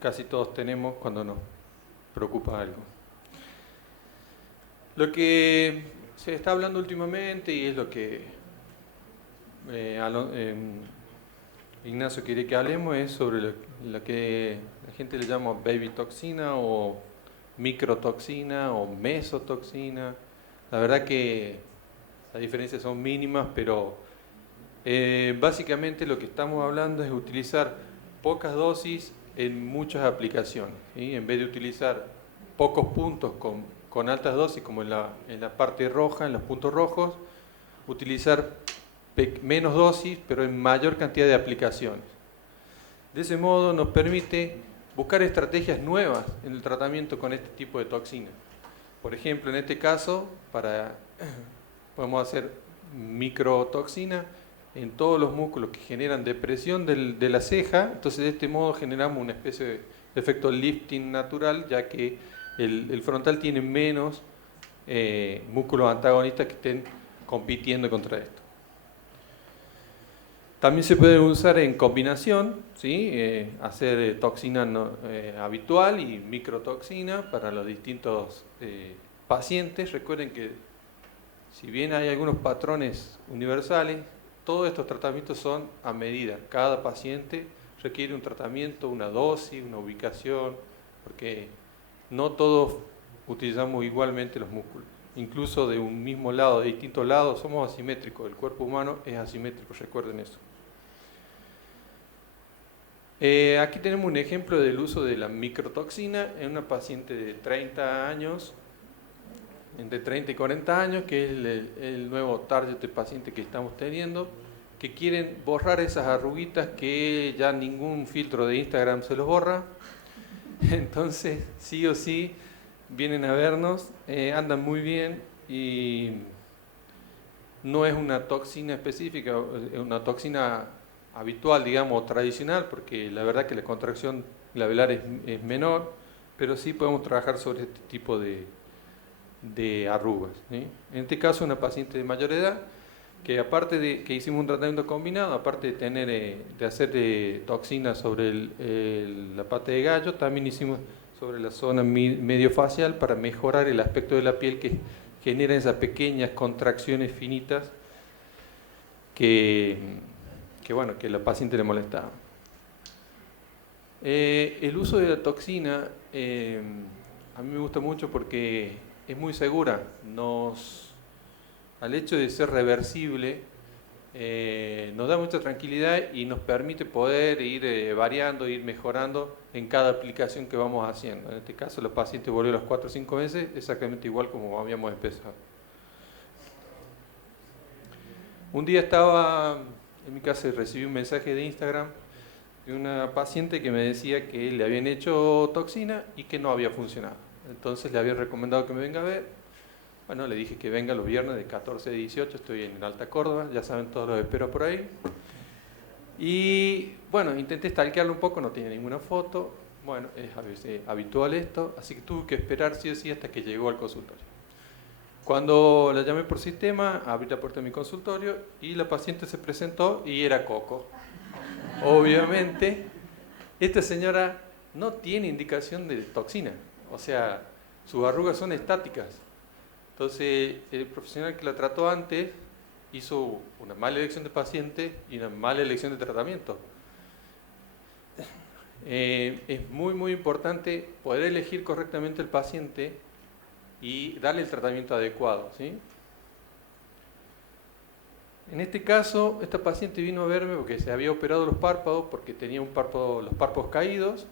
casi todos tenemos cuando nos preocupa algo. Lo que se está hablando últimamente, y es lo que Ignacio quiere que hablemos, es sobre lo que la gente le llama baby toxina o microtoxina o mesotoxina. La verdad que las diferencias son mínimas, pero básicamente lo que estamos hablando es utilizar pocas dosis en muchas aplicaciones, ¿sí? En vez de utilizar pocos puntos con altas dosis, como en la parte roja, en los puntos rojos, utilizar menos dosis, pero en mayor cantidad de aplicaciones. De ese modo nos permite buscar estrategias nuevas en el tratamiento con este tipo de toxina. Por ejemplo, en este caso, podemos hacer microtoxina en todos los músculos que generan depresión de la ceja. Entonces, de este modo generamos una especie de efecto lifting natural, ya que el frontal tiene menos músculos antagonistas que estén compitiendo contra esto. También se puede usar en combinación, ¿sí? Hacer toxina habitual y microtoxina para los distintos pacientes. Recuerden que si bien hay algunos patrones universales, todos estos tratamientos son a medida. Cada paciente requiere un tratamiento, una dosis, una ubicación, porque no todos utilizamos igualmente los músculos. Incluso de un mismo lado, de distintos lados, somos asimétricos. El cuerpo humano es asimétrico, recuerden eso. Aquí tenemos un ejemplo del uso de la microtoxina en una paciente de 30 años, entre 30 y 40 años, que es el nuevo target de paciente que estamos teniendo, que quieren borrar esas arruguitas que ya ningún filtro de Instagram se los borra. Entonces, sí o sí, vienen a vernos, andan muy bien y no es una toxina específica, es una toxina habitual, digamos, tradicional, porque la verdad que la contracción glabelar es menor, pero sí podemos trabajar sobre este tipo de arrugas, ¿sí? En este caso, una paciente de mayor edad, que aparte de que hicimos un tratamiento combinado, aparte de hacer toxina sobre la pata de gallo, también hicimos sobre la zona mediofacial para mejorar el aspecto de la piel que genera esas pequeñas contracciones finitas que a la paciente le molestaba. El uso de la toxina a mí me gusta mucho porque es muy segura. Al hecho de ser reversible, nos da mucha tranquilidad y nos permite poder ir variando, ir mejorando en cada aplicación que vamos haciendo. En este caso, los pacientes volvió a los 4 o 5 meses, exactamente igual como habíamos empezado. Un día estaba en mi casa y recibí un mensaje de Instagram de una paciente que me decía que le habían hecho toxina y que no había funcionado. Entonces le había recomendado que me venga a ver. Bueno, le dije que venga los viernes de 14 a 18, estoy en Alta Córdoba, ya saben todos los espero por ahí. Y bueno, intenté stalkearlo un poco, no tenía ninguna foto. Bueno, es a veces habitual esto, así que tuve que esperar sí o sí hasta que llegó al consultorio. Cuando la llamé por sistema, abrí la puerta de mi consultorio y la paciente se presentó y era Coco. Obviamente, esta señora no tiene indicación de toxina, o sea, sus arrugas son estáticas. Entonces, el profesional que la trató antes hizo una mala elección de paciente y una mala elección de tratamiento. Es muy, muy importante poder elegir correctamente el paciente y darle el tratamiento adecuado, ¿sí? En este caso, esta paciente vino a verme porque se había operado los párpados, porque tenía los párpados caídos.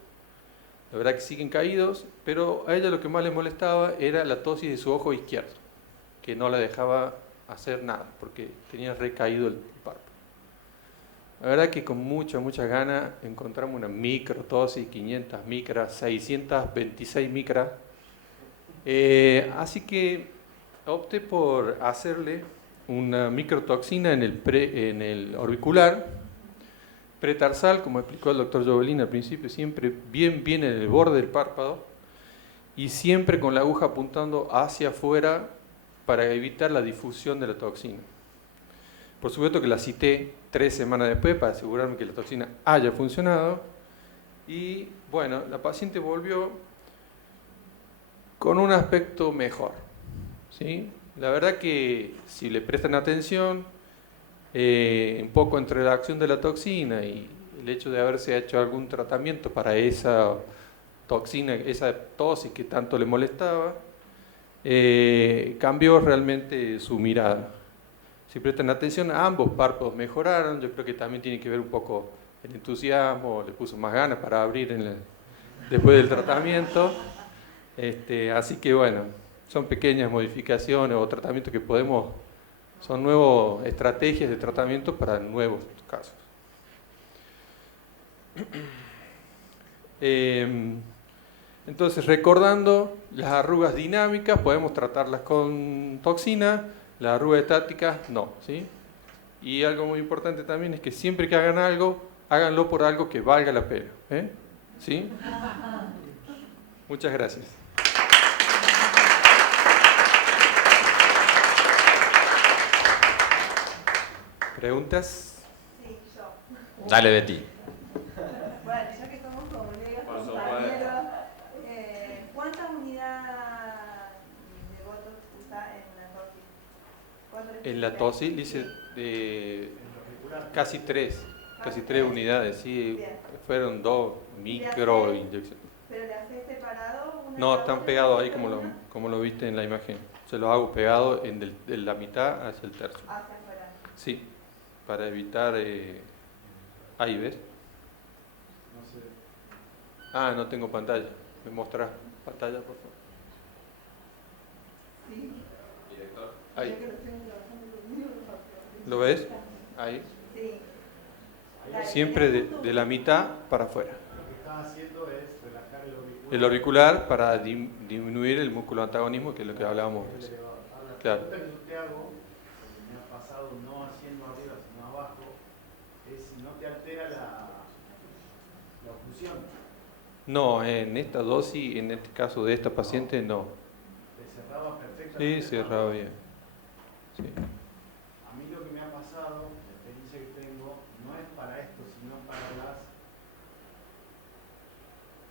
La verdad que siguen caídos, pero a ella lo que más le molestaba era la ptosis de su ojo izquierdo, que no la dejaba hacer nada, porque tenía recaído el párpado. La verdad que con mucha ganas encontramos una microtosis, 500 micras, 626 micras. Así que opté por hacerle una microtoxina en el orbicular, pretarsal, como explicó el doctor Jovelin al principio, siempre bien en el borde del párpado y siempre con la aguja apuntando hacia afuera para evitar la difusión de la toxina. Por supuesto que la cité 3 semanas después para asegurarme que la toxina haya funcionado y bueno, la paciente volvió con un aspecto mejor, ¿sí? La verdad que si le prestan atención, un poco entre la acción de la toxina y el hecho de haberse hecho algún tratamiento para esa toxina, esa tosis que tanto le molestaba, cambió realmente su mirada. Si prestan atención, ambos párpados mejoraron. Yo creo que también tiene que ver un poco el entusiasmo, le puso más ganas para abrir después del tratamiento. Así que bueno, son pequeñas modificaciones o tratamientos que son nuevas estrategias de tratamiento para nuevos casos. Entonces, recordando, las arrugas dinámicas podemos tratarlas con toxina, las arrugas estáticas no, ¿sí? Y algo muy importante también es que siempre que hagan algo, háganlo por algo que valga la pena, ¿sí? Muchas gracias. ¿Preguntas? Sí, yo. Dale, Betty. Bueno, ya que somos colegas, compañeros, ¿cuántas unidades de votos usa en la tosis? En la tosis dice casi tres unidades, sí, Bien. fueron 2 micro inyecciones. ¿Pero le haces separado? No, están pegados ahí como lo viste en la imagen. Se los hago pegados de la mitad hacia el tercio. Hacia afuera. Sí, para evitar... ahí, ¿ves? No sé. Ah, no tengo pantalla. ¿Me mostrás pantalla, por favor? Sí. Ahí. Ya que lo tengo trabajando conmigo, ¿Lo ves? Ahí. Sí. Siempre de la mitad para afuera. Lo que estás haciendo es relajar el auricular. El auricular para disminuir el músculo antagonismo, que es lo que hablábamos. La Claro. pregunta que yo te hago, porque me ha pasado no haciendo arriba sino abajo, es si no te altera la oclusión. No, en esta dosis, en este caso de esta paciente, no. Te cerraba perfectamente. Sí, cerrado bien. Sí. A mí lo que me ha pasado, la experiencia que tengo, no es para esto, sino para las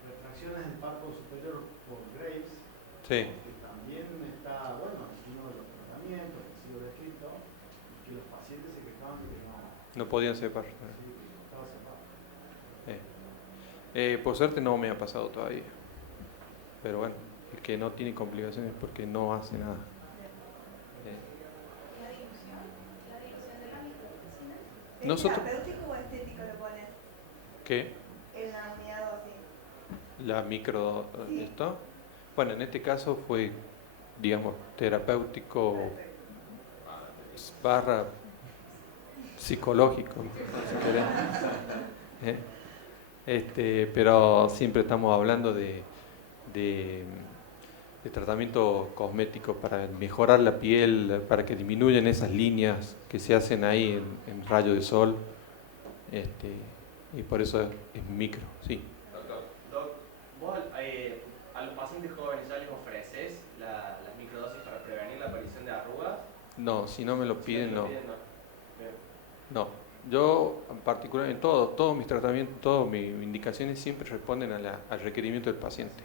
retracciones del párpado superior por Graves, Sí. que también está, bueno, es uno de los tratamientos que ha sido descrito, y que los pacientes se quejaban de que No podían separar. sí, que costaba separar. Por suerte no me ha pasado todavía. Pero bueno, el que no tiene complicaciones es porque no hace nada. ¿Es Nosotros- terapéutico o estético lo pones ¿Qué? en la unidad dosis? La micro... Sí. ¿Esto? Bueno, en este caso fue, digamos, terapéutico barra psicológico, si querés. Pero siempre estamos hablando de tratamiento cosmético para mejorar la piel, para que disminuyan esas líneas que se hacen ahí en rayo de sol. Y por eso es micro, sí. Doc, vos a los pacientes jóvenes ya les ofreces las microdosis para prevenir la aparición de arrugas. No, si no me lo piden, no. Bien. No, yo en particular en todos mis tratamientos, todas mis indicaciones siempre responden al requerimiento del paciente.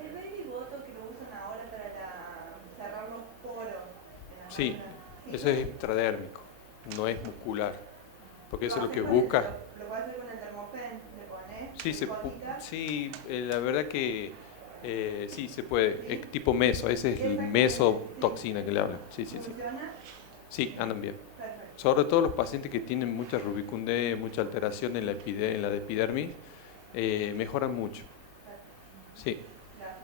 El baby botox que lo usan ahora para cerrar los poros. Sí, ¿sí? eso es extradérmico, no es muscular, porque eso es lo que haces con busca. Lo puedes hacer con el termopen, le pones. Sí, la verdad que sí se puede, es tipo meso, ese es el mesotoxina que le hablan. Sí. ¿Funciona? Sí, andan bien. Perfecto. Sobre todo los pacientes que tienen mucha rubicundez, mucha alteración en la epidermis, mejoran mucho. Sí. Gracias.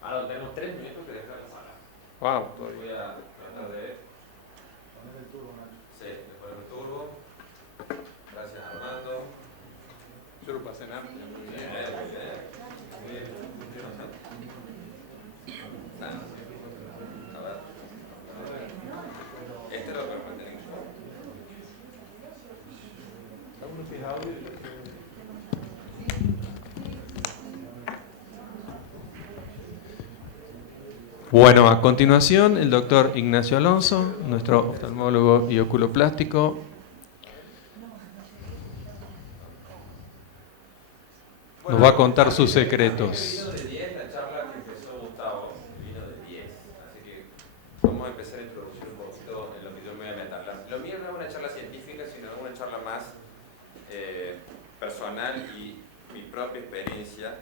Ahora tenemos 3 minutos que dejar la sala. Wow, Voy a tratar de... Poner el turbo, Nacho. Sí, de poner el turbo. Gracias, Armando. yo lo pasé en amplio. Muy bien. A ver. Este lo podemos meter en show. Bueno, a continuación el doctor Ignacio Alonso, nuestro oftalmólogo y oculoplástico. Nos va a contar sus secretos. Vino de 10 la charla que empezó Gustavo, vino de 10. Así que vamos a empezar a introducir un poquito en lo que yo me voy a meter. Lo mío no es una charla científica, sino una charla más personal y mi propia experiencia.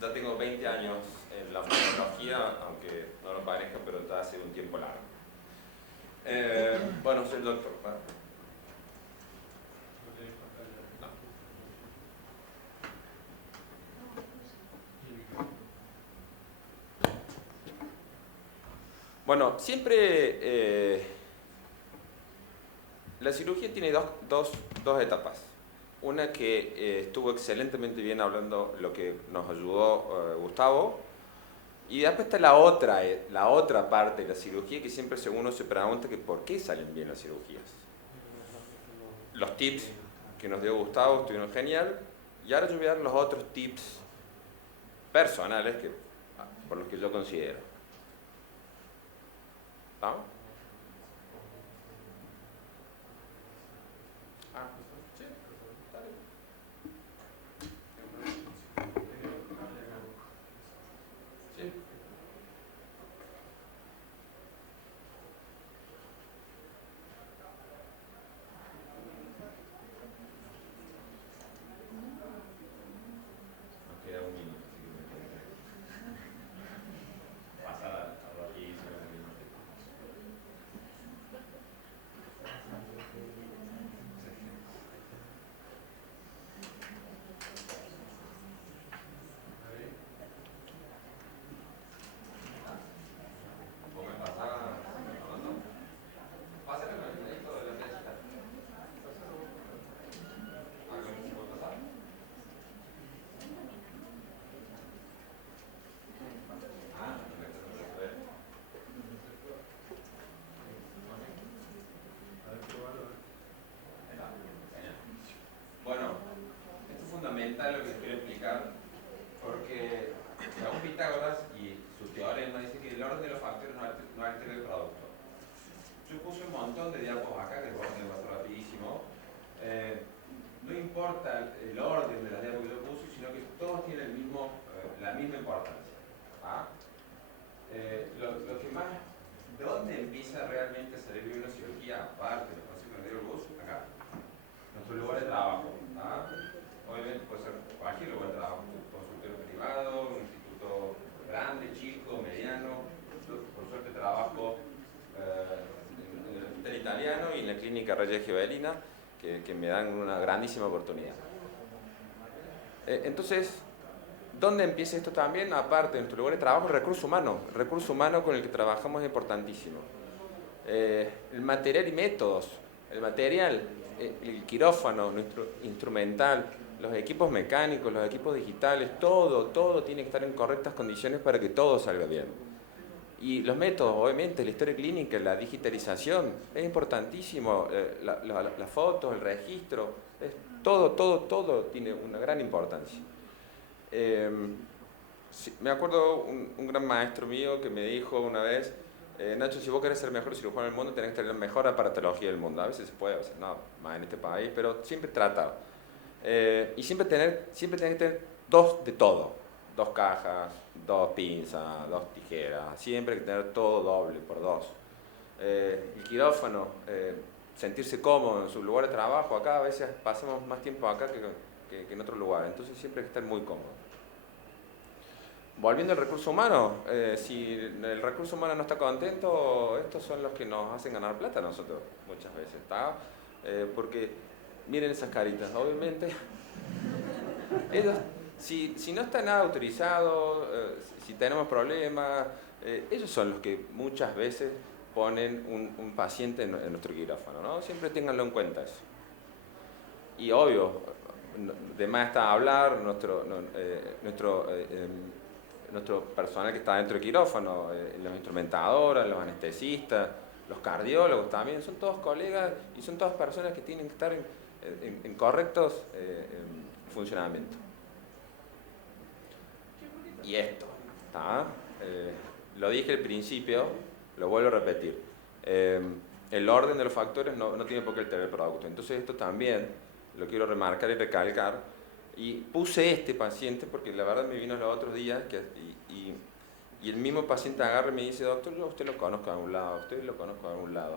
Ya tengo 20 años en la oftalmología, aunque no lo parezca, pero ya hace un tiempo largo. Bueno, soy el doctor. Bueno, siempre la cirugía tiene dos etapas. Una que estuvo excelentemente bien hablando lo que nos ayudó Gustavo, y después está la otra parte de la cirugía que siempre uno se pregunta que por qué salen bien las cirugías. Los tips que nos dio Gustavo estuvieron genial, y ahora yo voy a dar los otros tips personales por los que yo considero. ¿Vamos? Sí, está bien. Sí. Nos queda un minuto, así que me tengo que pasar a aquí. Bueno, esto es fundamental lo que les quiero explicar, porque según Pitágoras y su teorema dice que el orden de los factores no altera el producto. Yo puse un montón de diapos acá, que voy a pasar rapidísimo. No importa el orden de las diapos que yo puse, sino que todos tienen la misma importancia. ¿Ah? Lo que más, ¿de dónde empieza realmente a salir bien una cirugía aparte de los conceptos de luz? Acá. Nuestro lugar de trabajo. ¿Ah? Obviamente puede ser cualquier lugar de trabajo, un consultorio privado, un instituto grande, chico, mediano. Yo, por suerte, trabajo en el hospital italiano y en la clínica Reggio Ghibellina, que me dan una grandísima oportunidad. Entonces, ¿dónde empieza esto también? Aparte de nuestro lugar de trabajo, recurso humano. El recurso humano con el que trabajamos es importantísimo. El material y métodos. El material, el quirófano, nuestro instrumental, los equipos mecánicos, los equipos digitales, todo tiene que estar en correctas condiciones para que todo salga bien. Y los métodos, obviamente, la historia clínica, la digitalización, es importantísimo, las fotos, el registro, todo tiene una gran importancia. Sí, me acuerdo un gran maestro mío que me dijo una vez, Nacho, si vos querés ser el mejor cirujano del mundo, tenés que tener la mejor aparatología del mundo. A veces se puede, a veces no, más en este país, pero siempre trata. Y siempre tenés que tener dos de todo. 2 cajas, 2 pinzas, 2 tijeras. Siempre hay que tener todo doble, por 2. El quirófano, sentirse cómodo en su lugar de trabajo. Acá a veces pasamos más tiempo acá que en otro lugar. Entonces siempre hay que estar muy cómodo. Volviendo al recurso humano, si el recurso humano no está contento, estos son los que nos hacen ganar plata a nosotros muchas veces, ¿está? Porque miren esas caritas, obviamente, ellos, si no está nada autorizado, si tenemos problemas, ellos son los que muchas veces ponen un paciente en nuestro quirófano, ¿no? Siempre ténganlo en cuenta eso. Y obvio, de más está hablar, nuestro personal que está dentro del quirófano, los instrumentadoras, los anestesistas, los cardiólogos también, son todos colegas y son todas personas que tienen que estar en correctos funcionamiento. Y esto, ¿está? Lo dije al principio, lo vuelvo a repetir. El orden de los factores no tiene por qué alterar el producto. Entonces esto también lo quiero remarcar y recalcar. Y puse este paciente porque la verdad me vino los otros días y el mismo paciente agarra y me dice, doctor, yo a usted lo conozco de algún lado, usted lo conozco de algún lado.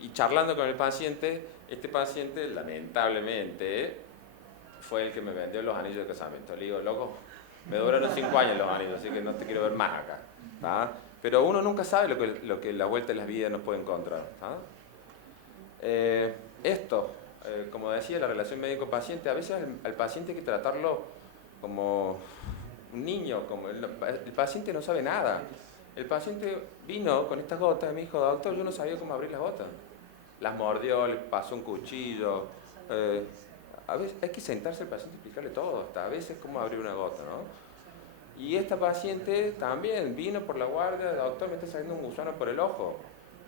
Y charlando con el paciente, este paciente lamentablemente fue el que me vendió los anillos de casamiento. Le digo, loco, me duraron 5 años los anillos, así que no te quiero ver más acá. ¿Tá? Pero uno nunca sabe lo que la vuelta de las vidas nos puede encontrar. ¿Tá? Como decía, la relación médico-paciente, a veces al paciente hay que tratarlo como un niño, como el paciente no sabe nada. El paciente vino con estas gotas y me dijo, doctor, yo no sabía cómo abrir las gotas. Las mordió, le pasó un cuchillo. A veces hay que sentarse al paciente y explicarle todo, hasta a veces cómo abrir una gota, ¿no? Y esta paciente también vino por la guardia, doctor, me está saliendo un gusano por el ojo.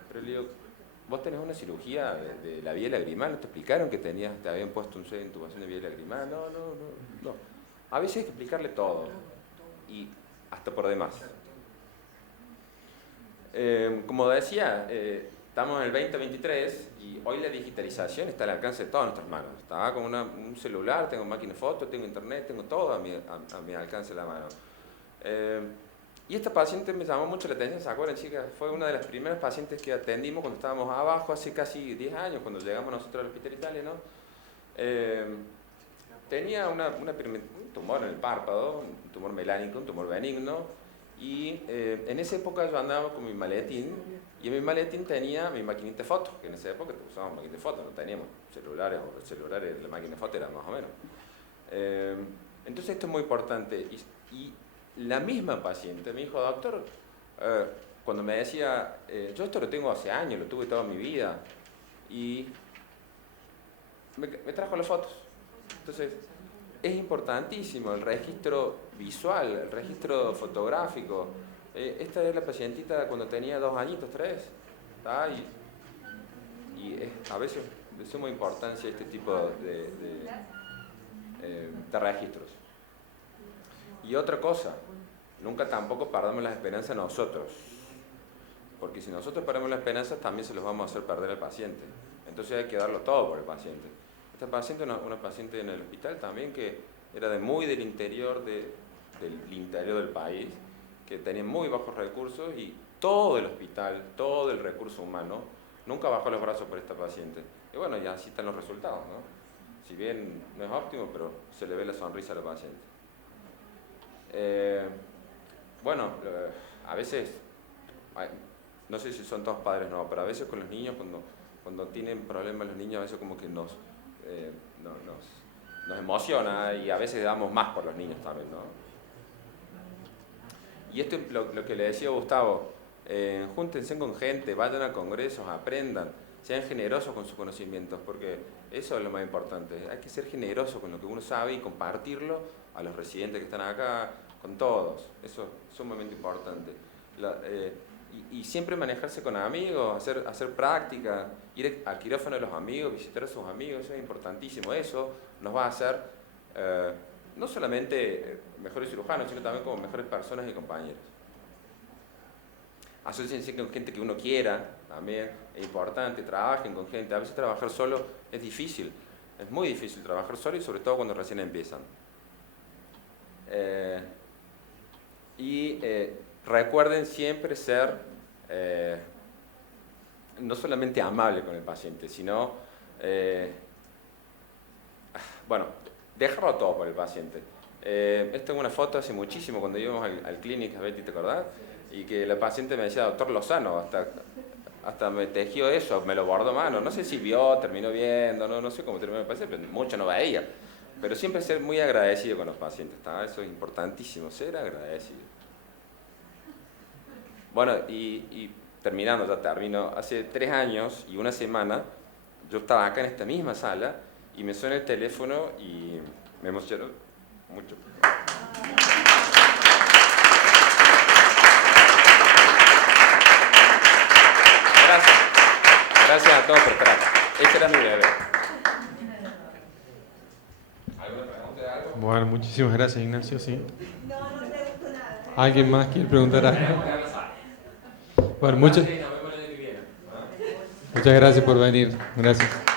Pero le digo, vos tenés una cirugía de la vía lagrimal, ¿no te explicaron que te habían puesto un sello de intubación de vía lagrimal? No. A veces hay que explicarle todo, y hasta por demás. Como decía, estamos en el 2023 y hoy la digitalización está al alcance de todas nuestras manos. Está con un celular, tengo máquina de fotos, tengo internet, tengo todo a mi alcance de la mano. Y esta paciente me llamó mucho la atención, ¿se acuerdan, chicas? Fue una de las primeras pacientes que atendimos cuando estábamos abajo, hace casi 10 años, cuando llegamos nosotros al hospital Italia, ¿no? Tenía un tumor en el párpado, un tumor melánico, un tumor benigno, y en esa época yo andaba con mi maletín, y en mi maletín tenía mi maquinita de fotos, que en esa época usábamos maquinita de fotos, no teníamos celulares, la máquina de fotos era más o menos. Entonces esto es muy importante, y la misma paciente me dijo, doctor, cuando me decía, yo esto lo tengo hace años, lo tuve toda mi vida, y me trajo las fotos. Entonces, es importantísimo el registro visual, el registro fotográfico. Esta es la pacientita cuando tenía 2 añitos, 3, ¿tá? Y a veces de suma importancia este tipo de registros. Y otra cosa, nunca tampoco perdamos las esperanzas nosotros, porque si nosotros perdemos las esperanzas también se los vamos a hacer perder al paciente. Entonces hay que darlo todo por el paciente. Esta paciente, una paciente en el hospital también que era muy del interior del país, que tenía muy bajos recursos y todo el hospital, todo el recurso humano, nunca bajó los brazos por esta paciente. Y bueno, ya así están los resultados, ¿no? Si bien no es óptimo, pero se le ve la sonrisa a la paciente. A veces, no sé si son todos padres, no, pero a veces con los niños, cuando tienen problemas los niños, a veces como que nos emociona y a veces damos más por los niños también, ¿no? Y esto es lo que le decía Gustavo, júntense con gente, vayan a congresos, aprendan. sean generosos con sus conocimientos, porque eso es lo más importante. Hay que ser generoso con lo que uno sabe y compartirlo a los residentes que están acá, con todos. Eso es sumamente importante. Y siempre manejarse con amigos, hacer práctica, ir al quirófano de los amigos, visitar a sus amigos, eso es importantísimo. Eso nos va a hacer no solamente mejores cirujanos, sino también como mejores personas y compañeros. Asociense con gente que uno quiera, también es importante, trabajen con gente. A veces trabajar solo es difícil, es muy difícil trabajar solo y sobre todo cuando recién empiezan. Recuerden siempre ser no solamente amable con el paciente, sino dejarlo todo por el paciente. Esta es una foto hace muchísimo cuando íbamos al Clínica, Betty, ¿te acordás? Y que la paciente me decía, doctor Lozano, hasta me tejió eso, me lo bordó mano. No sé si vio, terminó viendo, no sé cómo terminó el paciente, pero mucho no veía. Pero siempre ser muy agradecido con los pacientes, ¿tá? Eso es importantísimo, ser agradecido. Bueno, y terminando, ya termino. Hace 3 años y una semana, yo estaba acá en esta misma sala y me suena el teléfono y me emocionó mucho. Gracias a todos por estar acá. Ese era mi bebé. ¿Alguna pregunta de algo? Bueno, muchísimas gracias, Ignacio. Sí. No pregunto nada. ¿Alguien más quiere preguntar algo? Bueno, muchas gracias por venir. Gracias.